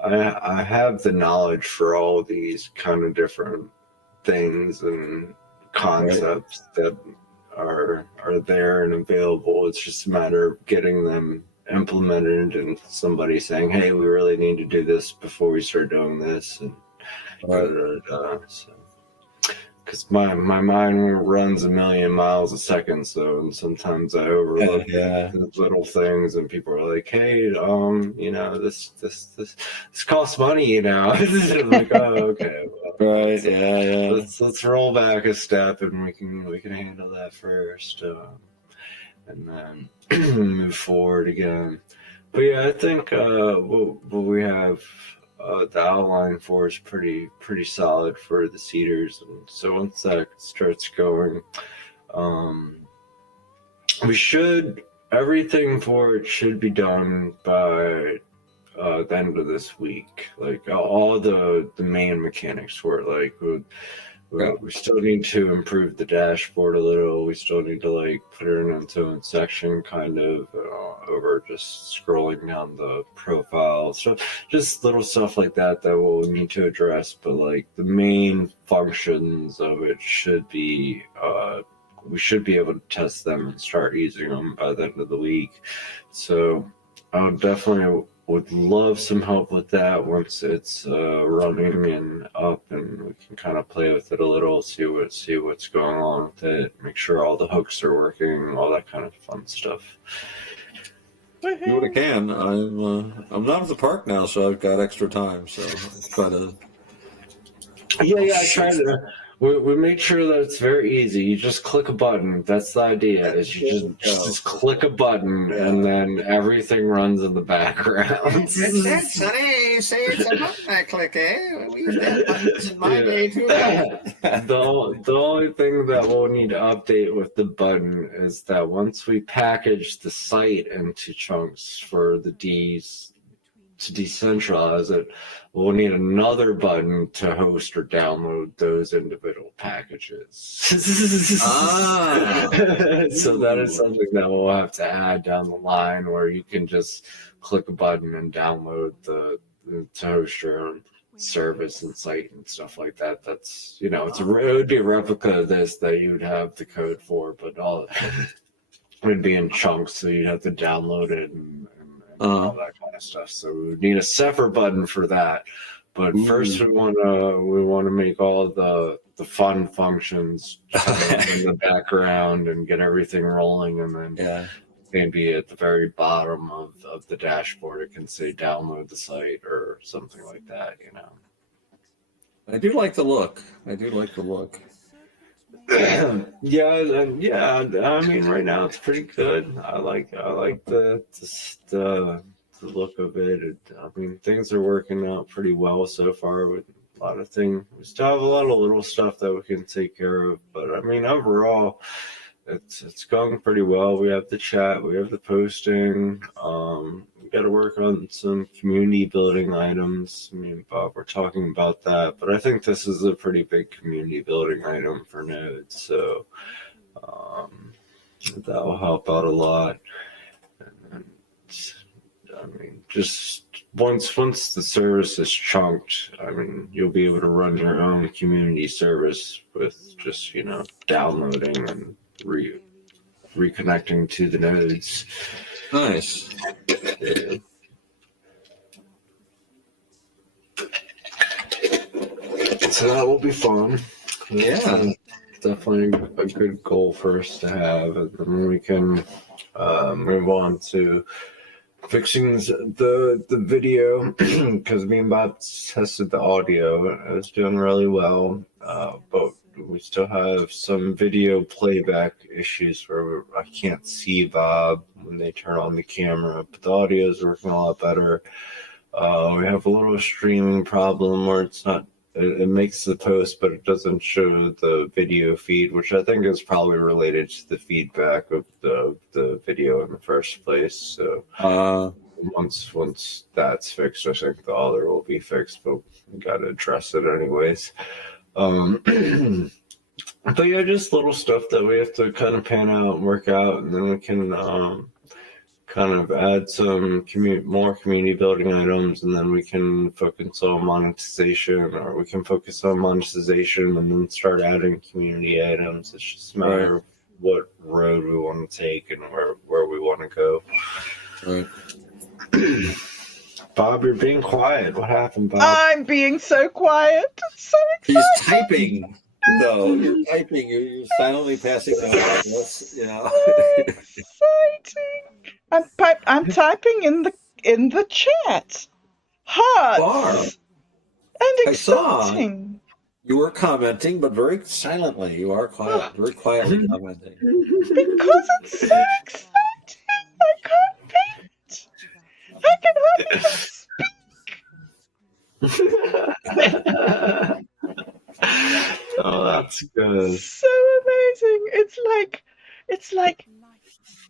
I have the knowledge for all these kind of different things and concepts that are there and available. It's just a matter of getting them implemented and somebody saying, hey, we really need to do this before we start doing this, and so. Because my mind runs a million miles a second, so sometimes I overlook the little things, and people are like, "Hey, you know, this costs money, you know." I'm like, oh, okay, well, Right. Yeah. Let's roll back a step, and we can handle that first, and then move forward again. But yeah, I think what we have the outline for is pretty solid for the seeders, and so once that starts going, we should everything for it should be done by the end of this week. Like all the main mechanics for it, like. We still need to improve the dashboard a little. We still need to like put it in its own section, kind of over just scrolling down the profile. So just little stuff like that we'll need to address. But like the main functions of it should be, we should be able to test them and start using them by the end of the week. So I definitely would love some help with that once it's running and up, and we can kind of play with it a little, see what's going on with it, make sure all the hooks are working, all that kind of fun stuff. Do what I can. I'm not at the park now, so I've got extra time. So I try to. Yeah. I try to. We make sure that it's very easy. You just click a button. That's the idea. Is you just click a button, and then everything runs in the background. That's it, sonny. Say it's a button I click, eh? We used to have buttons in my day too. The only thing that we'll need to update with the button is that once we package the site into chunks for the Ds to decentralize it, we'll need another button to host or download those individual packages. So that is something that we'll have to add down the line, where you can just click a button and download to host your own service and site and stuff like that. That's, it would be a replica of this that you would have the code for, but it would be in chunks, so you'd have to download it and all that kind of stuff. So we would need a separate button for that. But first, we want to make all the fun functions in the background and get everything rolling, and then maybe at the very bottom of the dashboard it can say download the site or something like that. I do like the look. Yeah. I mean, right now it's pretty good. I like the look of it. I mean, things are working out pretty well so far with a lot of things. We still have a lot of little stuff that we can take care of, but I mean, overall, it's going pretty well. We have the chat, we have the posting. We got to work on some community building items. Me and Bob were talking about that, but I think this is a pretty big community building item for nodes, so that will help out a lot. And I mean, just once the service is chunked, I mean, you'll be able to run your own community service with just downloading and reconnecting to the nodes. Nice. Yeah. So that will be fun. Yeah. Definitely a good goal for us to have, and then we can move on to fixing the video, because me and Bob tested the audio. It was doing really well, but we still have some video playback issues where I can't see Bob when they turn on the camera, but the audio is working a lot better. We have a little streaming problem where it makes the post, but it doesn't show the video feed, which I think is probably related to the feedback of the video in the first place. So once that's fixed, I think the other will be fixed, but we got to address it anyways. But yeah, just little stuff that we have to kind of pan out and work out, and then we can kind of add some more community building items, and then we can focus on monetization, or we can focus on monetization and then start adding community items. It's just a matter of what road we want to take and where we want to go. Right. Bob, you're being quiet. What happened, Bob? I'm being so quiet. It's so exciting. He's typing, though. You're typing. You're silently passing notes. Exciting. I'm typing in the chat. Hearts. Barb. And I saw. exciting. You were commenting, but very silently. You are quiet, very quietly commenting. Because it's so exciting. I can't beat. I can hardly Oh, that's good. so amazing. It's like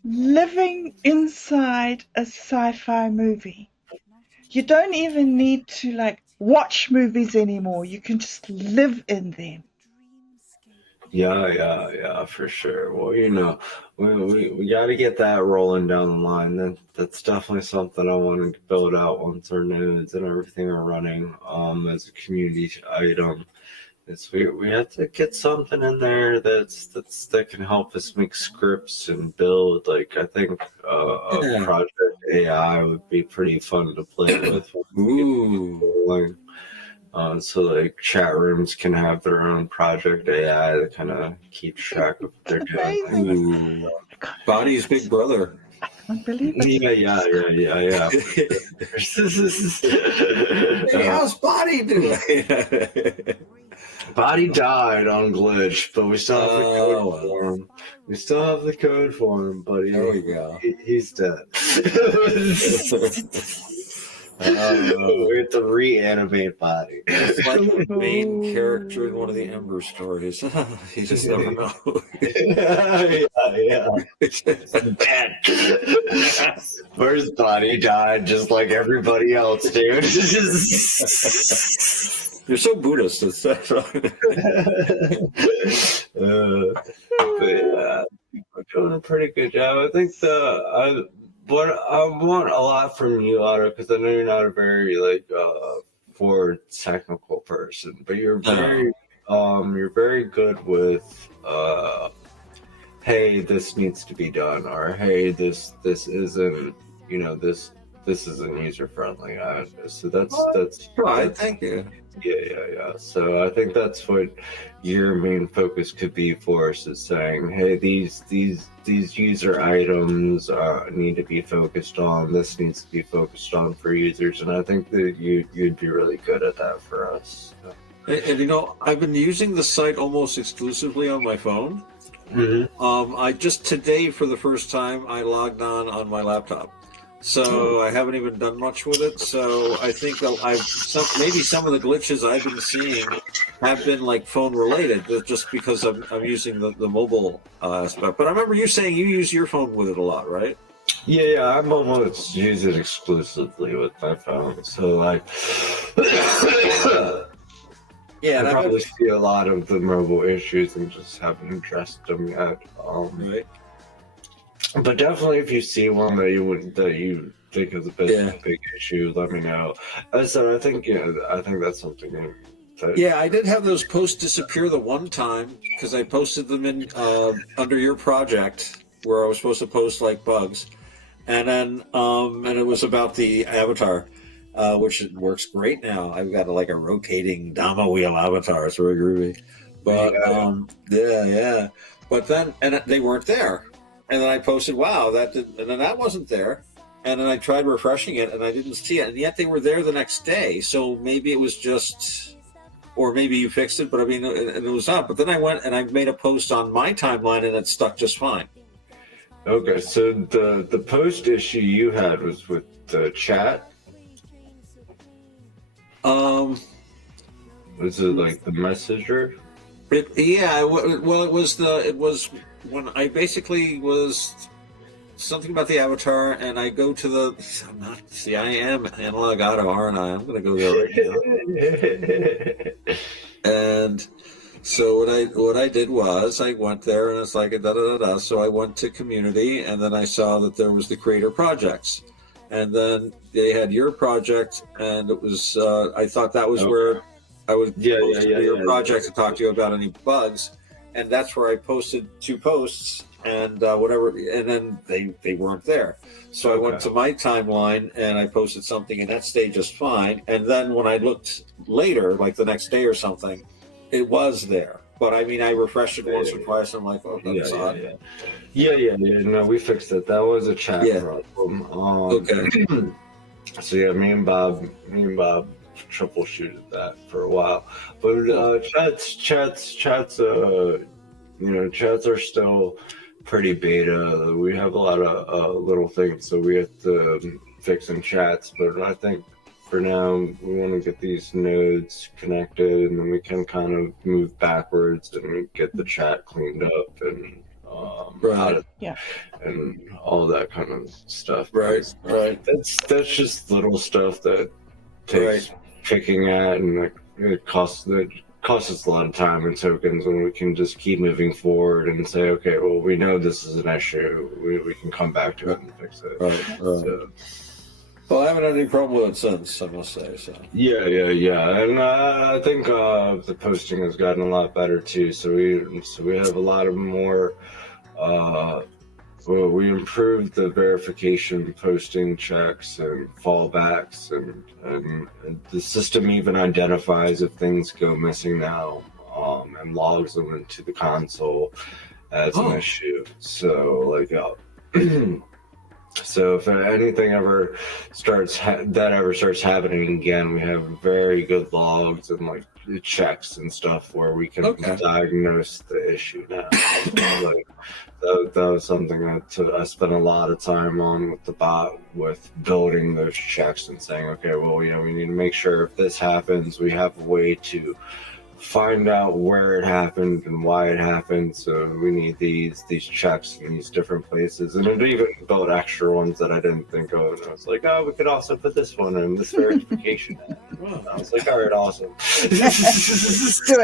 living inside a sci-fi movie. You don't even need to like watch movies anymore. You can just live in them. Yeah, for sure. Well, we got to get that rolling down the line. That's definitely something I wanted to build out once our nodes and everything are running as a community item. We have to get something in there that can help us make scripts and build. Like I think a project AI would be pretty fun to play with. Ooh. So like chat rooms can have their own project AI that kind of keeps track of what they're doing. Ooh. Body's big brother. I can't believe it. Yeah. Hey, how's Body doing? Body died on glitch, but we still have the code for him. We still have the code for him, but there we go. He's dead. We have to reanimate Body. It's like the main character in one of the Ember stories. You just never know. Yeah. Dead. First Body died just like everybody else, dude. You're so Buddhist. It's but yeah, we're doing a pretty good job. I think what I want a lot from you, Otto, because I know you're not a very forward technical person, but you're very good with hey, this needs to be done, or hey, this isn't this isn't user friendly. So that's right. Thank you. Yeah. So I think that's what your main focus could be for us, is saying, hey, these user items need to be focused on. This needs to be focused on for users, and I think that you'd be really good at that for us. And I've been using the site almost exclusively on my phone. Mm-hmm. I just today, for the first time, I logged on my laptop. So I haven't even done much with it. So I think maybe some of the glitches I've been seeing have been like phone related, just because I'm using the mobile aspect. But I remember you saying you use your phone with it a lot, right? Yeah, I'm almost use it exclusively with my phone. So like, yeah, I probably see a lot of the mobile issues and just haven't addressed them yet. Right. But definitely, if you see one that you think is a big issue, let me know. So I think that's something. Yeah, I did have those posts disappear the one time because I posted them in under your project where I was supposed to post like bugs, and then and it was about the avatar, which works great now. I've got a rotating Dama wheel avatar. It's very groovy. But yeah. But then they weren't there. And then I posted, wow, and then that wasn't there. And then I tried refreshing it, and I didn't see it. And yet they were there the next day. So maybe it was just, or maybe you fixed it, but I mean, it was up. But then I went and I made a post on my timeline, and it stuck just fine. Okay, so the post issue you had was with the chat? Was it like the messenger? It was when I basically was something about the avatar, and I go to I am analog Otto, aren't I? I'm going to go there right now. And so what I did was I went there, and it's like a da-da-da-da. So I went to community, and then I saw that there was the creator projects. And then they had your project, and it was, I thought that was where I would post your project to talk to you about any bugs. And that's where I posted 2 posts and whatever, and then they weren't there. So I went to my timeline and I posted something, and that stayed just fine. And then when I looked later, like the next day or something, it was there. But I mean, I refreshed it once or twice. And I'm like, oh, that's odd. Yeah. No, we fixed it. That was a chat problem. Okay. So yeah, me and Bob troubleshooted that for a while. But chats are still pretty beta. We have a lot of little things, so we have to fix in chats. But I think for now, we want to get these nodes connected, and then we can kind of move backwards and get the chat cleaned up and and all that kind of stuff. Right. That's just little stuff that takes picking at, and it costs us a lot of time and tokens, and we can just keep moving forward and say, okay, well, we know this is an issue. We can come back to it and fix it. Right. So, well, I haven't had any problem with it since, I must say. So. Yeah, and I think the posting has gotten a lot better too. So we have a lot of more. We improved the verification, posting checks, and fallbacks, and the system even identifies if things go missing now, and logs them into the console as an issue. So so if anything ever starts happening again, we have very good logs and checks and stuff where we can diagnose the issue now. That was something that I spent a lot of time on with the bot, with building those checks and saying, okay, well, we need to make sure if this happens, we have a way to find out where it happened and why it happened. So we need these checks in these different places, and it even built extra ones that I didn't think of. And I was like, oh, we could also put this one in, this verification. And I was like, all right, awesome. Let's do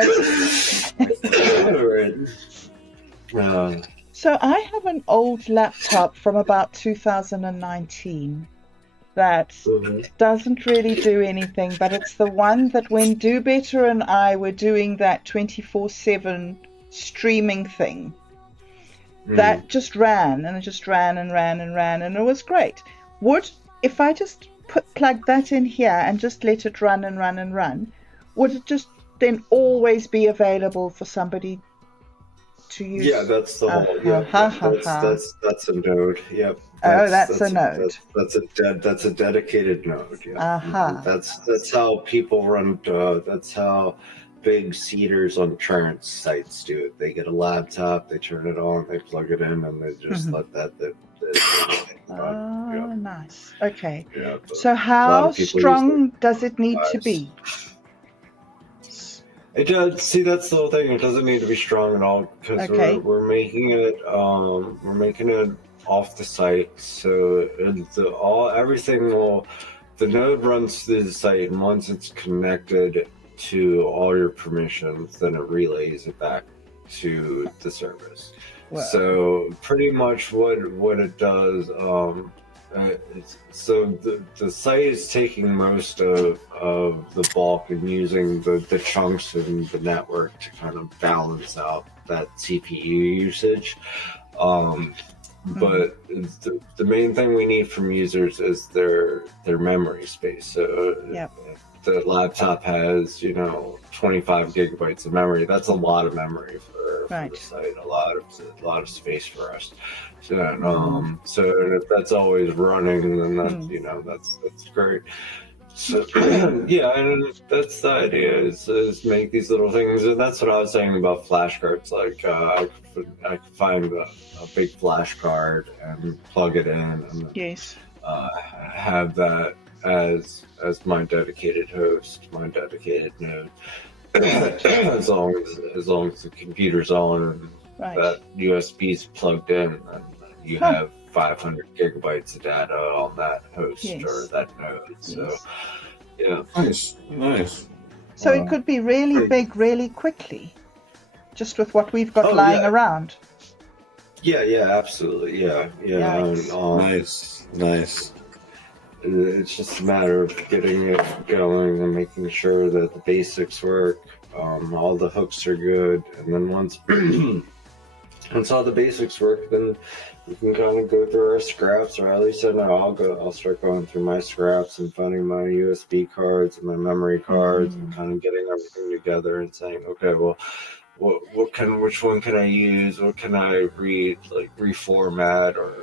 it. So I have an old laptop from about 2019 that doesn't really do anything, but it's the one that when Do Better and I were doing that 24/7 streaming thing, that just ran, and it just ran, and it was great. If I just plug that in here and just let it run and run, would it just then always be available for somebody to use? Yeah, that's the whole. That's a node. Yep. That's a node. That's a dedicated node. Yeah. That's how people run. That's how big seeders on insurance sites do it. They get a laptop, they turn it on, they plug it in, and they just let that. Nice. Okay. Yeah, so how strong does it need to be? It does. See, that's the whole thing. It doesn't need to be strong at all, because we're making it. We're making it off the site, so the node runs through the site, and once it's connected to all your permissions, then it relays it back to the service. Wow. So pretty much what it does. So the site is taking most of the bulk and using the chunks in the network to kind of balance out that CPU usage. But the main thing we need from users is their memory space. So if the laptop has 25 gigabytes of memory, that's a lot of memory for the site, a lot of space for us. So so if that's always running, then that's great. So and that's the idea is make these little things, and that's what I was saying about flashcards. I could find a big flash card and plug it in, and have that as my dedicated host, my dedicated node. as long as the computer's on and that USB's plugged in, and you have 500 gigabytes of data on that host or that node. So, nice. So it could be really big, really quickly, just with what we've got lying around. Yeah, absolutely. Yeah. Nice. It's just a matter of getting it going and making sure that the basics work. All the hooks are good, and then once all the basics work, then we can kind of go through our scraps, or at least I'll start going through my scraps and finding my USB cards and my memory cards and kind of getting everything together and saying, okay, well, which one can I use? What can I read, reformat, or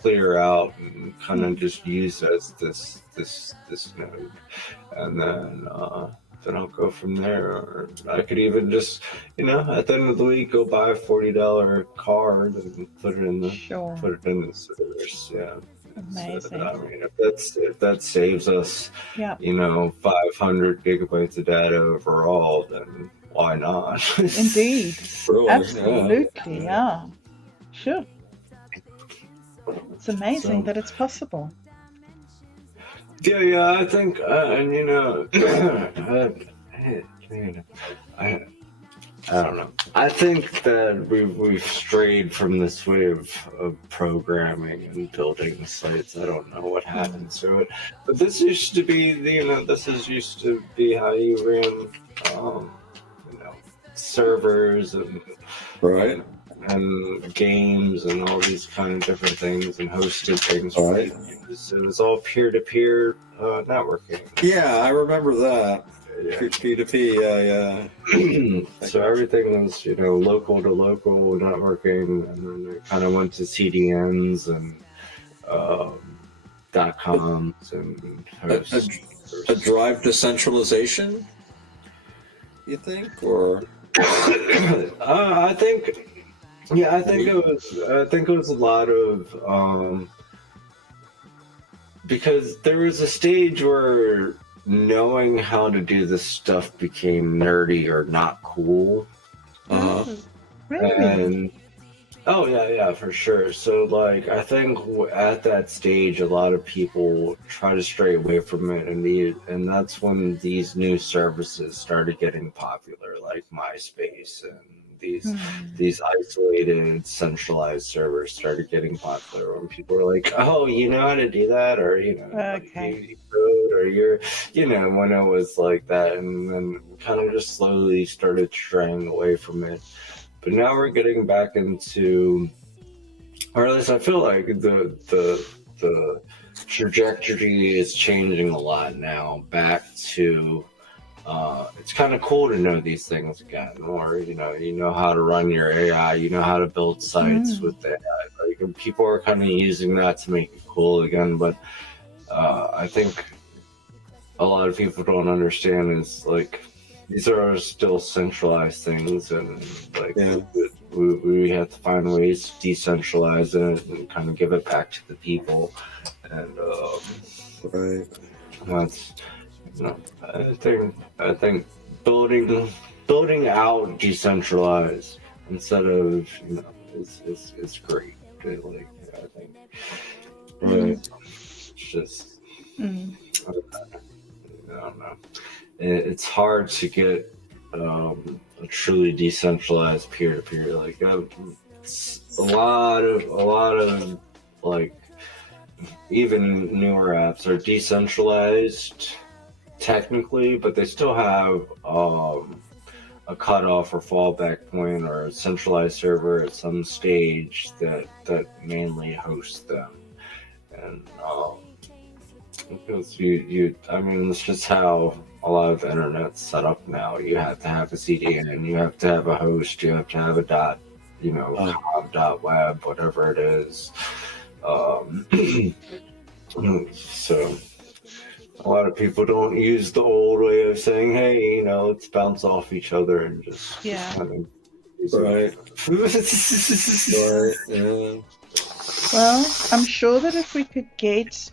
clear out and kind of just use as this node, and then I'll go from there. Or I could even just, at the end of the week, go buy a $40 card and put it in the servers. Yeah. Amazing. I mean, if that saves us, Yeah. 500 gigabytes of data overall, then why not? Indeed. Really, Absolutely. Yeah. Sure. It's amazing that it's possible. Yeah, I think, and I don't know. I think that we've strayed from this way of programming and building sites. I don't know what happened to it, but this used to be used to be how you ran, servers and right. and games and all these kind of different things and hosted things. Right. It was all peer-to-peer networking. Yeah, I remember that. P2P, yeah. So everything was, local to local networking, and then it kind of went to CDNs and .coms and hosts. A drive to centralization, you think, or? I think it was a lot of because there was a stage where knowing how to do this stuff became nerdy or not cool. Really? And yeah, for sure. So I think at that stage, a lot of people try to stray away from it, and that's when these new services started getting popular, like MySpace, and these isolated, centralized servers started getting popular. When people were like, "Oh, you know how to do that," or okay. you code, or you're, when it was like that, and then kind of just slowly started straying away from it. But now we're getting back into, or at least I feel like the trajectory is changing a lot now. Back to, it's kind of cool to know these things again, or you know how to run your AI, you know how to build sites with AI. Like people are kind of using that to make it cool again. But I think a lot of people don't understand is these are still centralized things, and we have to find ways to decentralize it and kind of give it back to the people. And that's I think building out decentralized instead of is great. I think it's just I don't know. It's hard to get a truly decentralized peer-to-peer. A lot of even newer apps are decentralized technically, but they still have a cutoff or fallback point or a centralized server at some stage that mainly hosts them. And because it's just how a lot of the internet's set up now. You have to have a CDN, you have to have a host, you have to have a .web, whatever it is. So a lot of people don't use the old way of saying, hey, let's bounce off each other and just kind of right. Right. Yeah. Well, I'm sure that if we could get...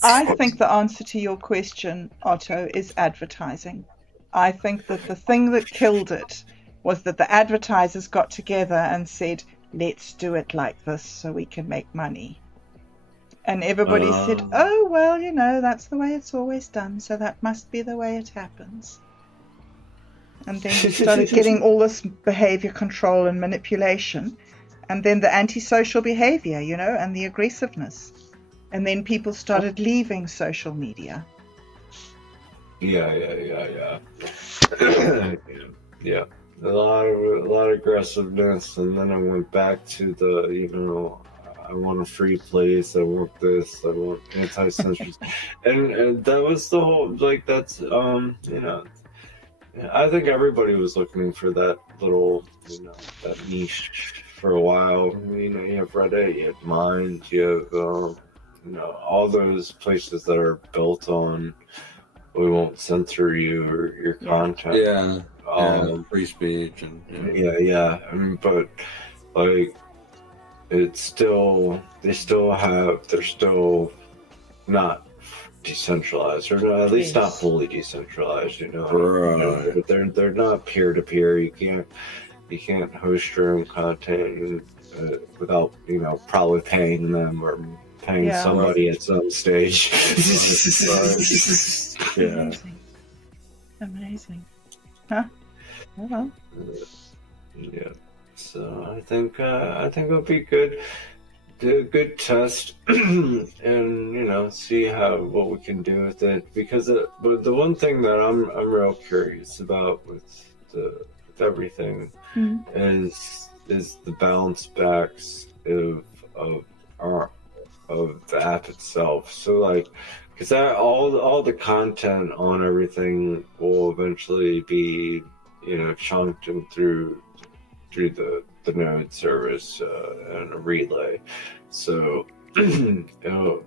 I think the answer to your question, Otto, is advertising. I think that the thing that killed it was that the advertisers got together and said, let's do it like this so we can make money. And everybody said, oh, well, that's the way it's always done, so that must be the way it happens. And then you started getting all this behavior control and manipulation, and then the antisocial behavior, and the aggressiveness. And then people started leaving social media. Yeah. Yeah. A lot of aggressiveness, and then I went back to the, I want a free place, I want this, I want anti-censorship. and that was the whole, that's, I think everybody was looking for that little, that niche for a while. You have Reddit, you have Mind, you have all those places that are built on we won't censor you or your content. Yeah, free speech and yeah. I mean, but like they're still not decentralized, or at least not fully decentralized. Right. But they're not peer to peer. You can't host your own content without probably paying them or paying somebody at some stage. Yeah. Amazing. Huh? Well. Yeah. So I think it'll be good. Do a good test and see what we can do with it, because but the one thing that I'm real curious about with everything is the bounce backs of the app itself. So like, because all the content on everything will eventually be chunked and through the node service and a relay. So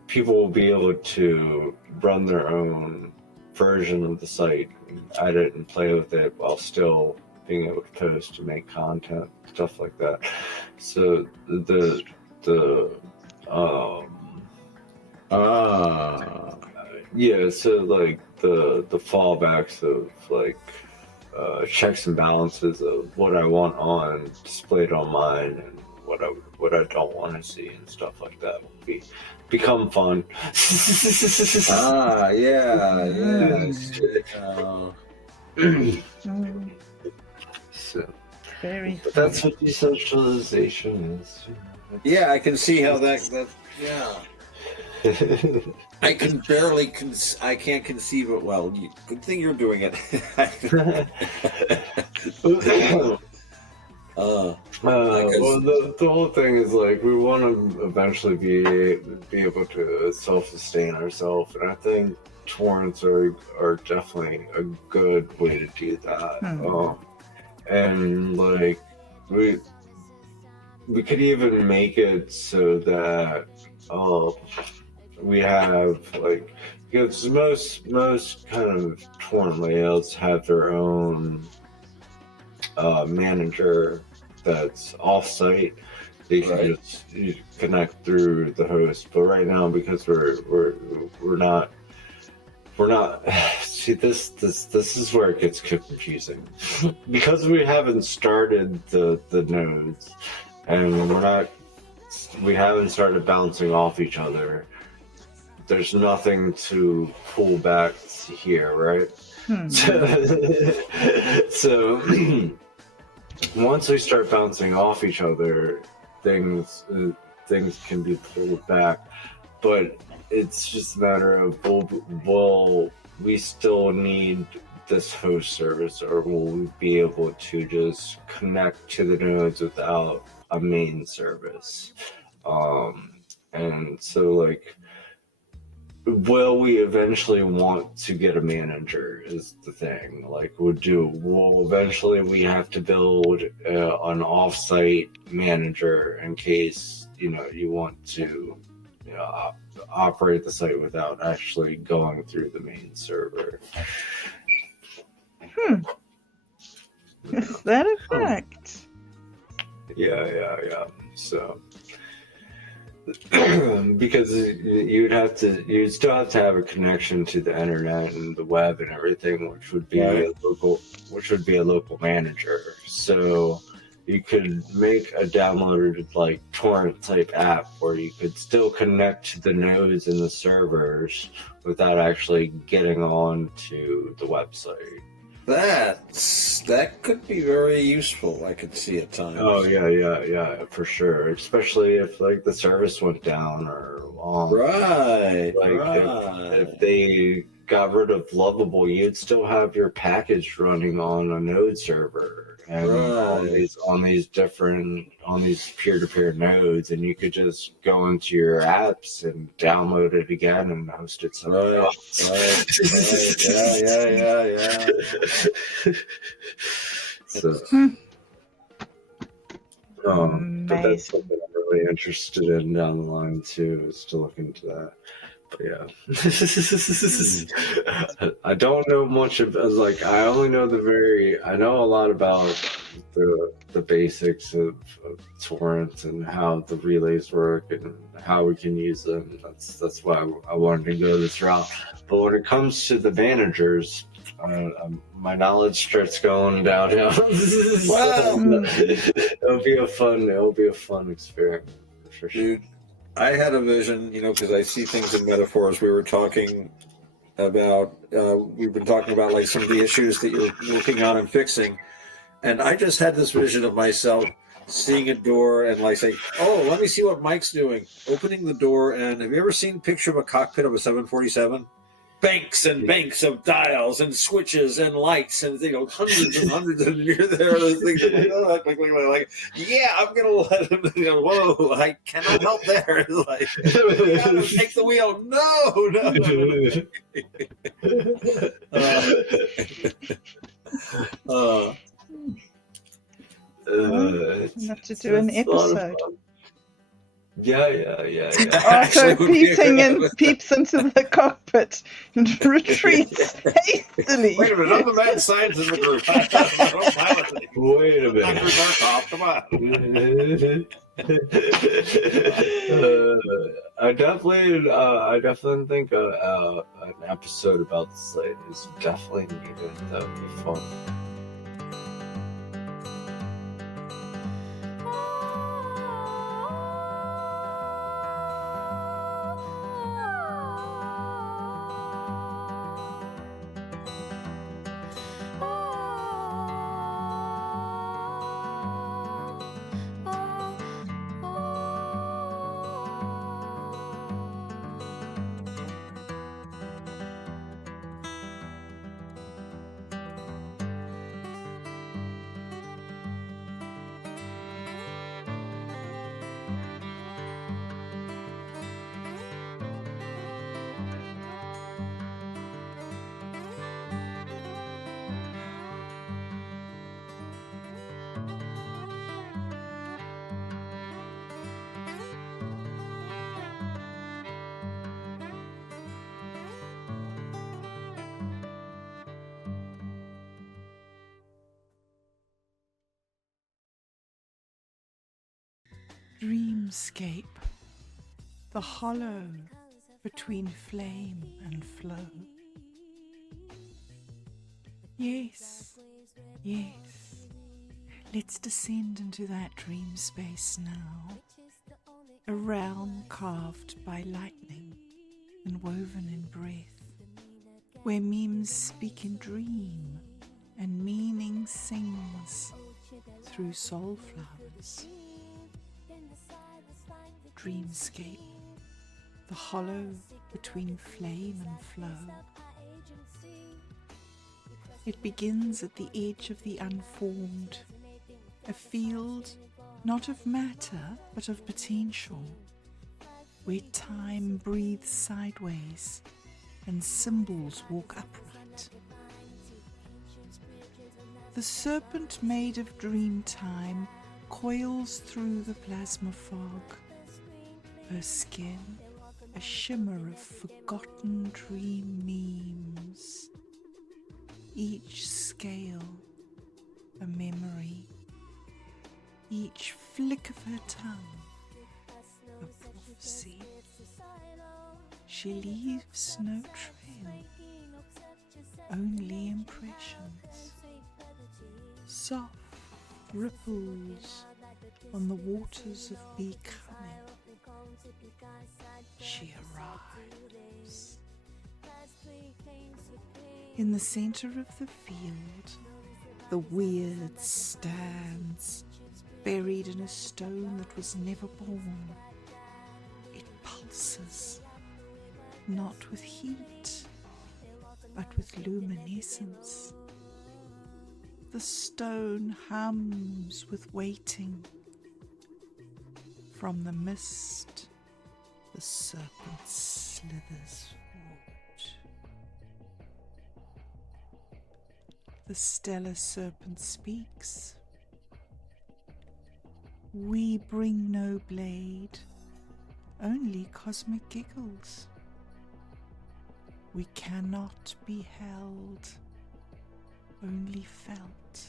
people will be able to run their own version of the site, edit and play with it while still being able to post and make content, stuff like that. So so like the fallbacks of like checks and balances of what I want on displayed on mine and what I don't want to see and stuff like that will become fun. So that's what decentralization is. Yeah, I can see how that I can barely I can't conceive it. Well, good thing you're doing it. Well, the whole thing is like we want to eventually be able to self-sustain ourselves, and I think torrents are definitely a good way to do that. And like we could even make it so that we have like, because most kind of torrent layouts have their own manager that's off-site. They can just connect through the host. But right now, because we're not see this is where it gets confusing. Because we haven't started the nodes and we haven't started bouncing off each other. There's nothing to pull back to here, right? So once we start bouncing off each other, things can be pulled back, but it's just a matter of will we still need this host service, or will we be able to just connect to the nodes without a main service? And so like, will we eventually want to get a manager is the thing. Like, will eventually we have to build an off-site manager in case you want to operate the site without actually going through the main server. Is that a fact? Yeah. So because you'd still have to have a connection to the internet and the web and everything, which would be a local manager. So you could make a downloaded like torrent type app where you could still connect to the nodes and the servers without actually getting on to the website. That could be very useful. I could see at times. Oh yeah, for sure. Especially if like the service went down or if they got rid of Lovable, you'd still have your package running on a node server and on these peer-to-peer nodes, and you could just go into your apps and download it again and host it somewhere else. Yeah. So But that's Amazing. something I'm really interested in down the line too, is to look into that. But yeah, I don't know much of, like, I only know I know a lot about the basics of torrents and how the relays work and how we can use them. That's why I wanted to go this route. But when it comes to the managers, my knowledge starts going downhill. Well, it'll be a fun experiment for sure. dude, I had a vision, because I see things in metaphors. We've been talking about like some of the issues that you're working on and fixing. And I just had this vision of myself seeing a door and like say, oh, let me see what Mike's doing. Opening the door, and have you ever seen a picture of a cockpit of a 747? Banks and banks of dials and switches and lights and hundreds and hundreds, and you're there. Like, yeah, I'm gonna let him. Whoa, I cannot help there. Like, take the wheel. No. We'll have to do an episode. Yeah. Otto peeps into the cockpit and retreats hastily. Wait a minute, I'm the mad science in the group. Wait a minute. Come on. I definitely think an episode about the site is definitely needed. That would be fun. Dreamscape, the hollow between flame and flow. Yes, let's descend into that dream space now, a realm carved by lightning and woven in breath, where memes speak in dream and meaning sings through soul flowers. Dreamscape, the hollow between flame and flow. It begins at the edge of the unformed, a field not of matter but of potential, where time breathes sideways and symbols walk upright. The serpent made of dream time coils through the plasma fog, her skin a shimmer of forgotten dream memes, each scale a memory, each flick of her tongue a prophecy. She leaves no trail, only impressions, soft ripples on the waters of becoming. She arrives. In the center of the field, the weird stands, buried in a stone that was never born. It pulses, not with heat, but with luminescence. The stone hums with waiting. From the mist, the serpent slithers forward. The stellar serpent speaks. We bring no blade, only cosmic giggles. We cannot be held, only felt.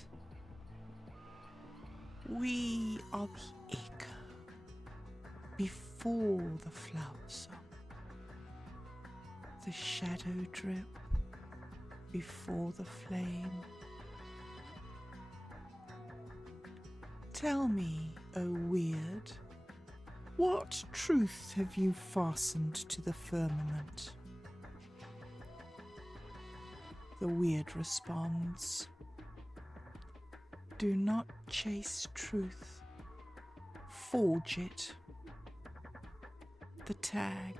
We are the echo before the flower song, the shadow drip before the flame. Tell me, O weird, what truth have you fastened to the firmament? The weird responds, do not chase truth, forge it. The tag,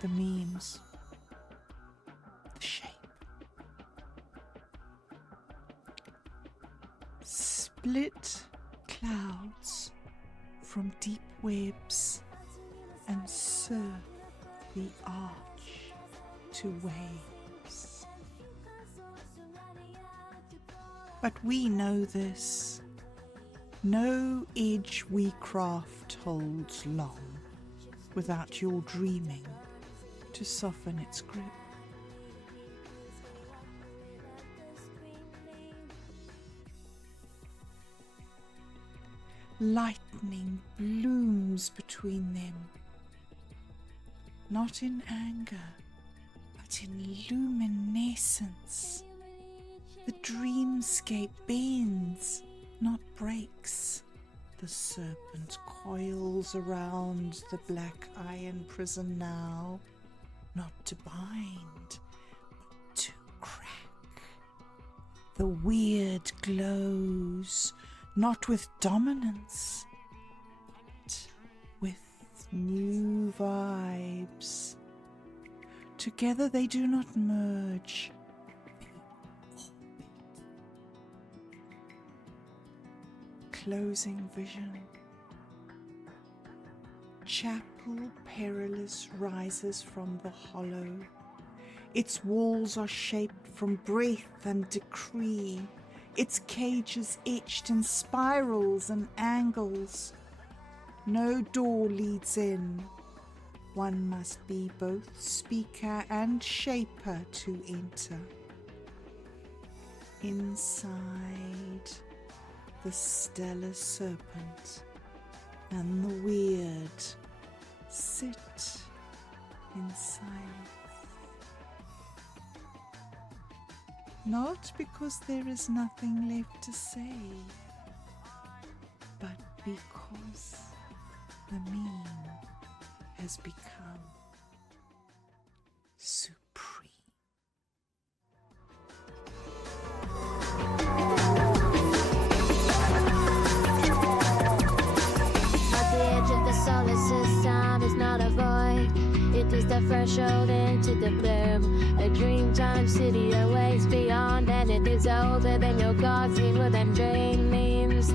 the memes, the shape. Split clouds from deep webs and surf the arch to waves. But we know this, no edge we craft holds long without your dreaming to soften its grip. Lightning blooms between them, not in anger, but in luminescence. The dreamscape bends, not breaks. The serpent coils around the black iron prison now, not to bind, but to crack. The weird glows, not with dominance, but with new vibes. Together they do not merge. Closing vision. Chapel perilous rises from the hollow. Its walls are shaped from breath and decree. Its cages etched in spirals and angles. No door leads in. One must be both speaker and shaper to enter. Inside, the stellar serpent and the weird sit in silence. Not because there is nothing left to say, but because the meme has become supreme. At the edge of the solar system is not a void. It is the threshold into the bloom. A dreamtime city awaits beyond, and it is older than your coffee with them dream memes.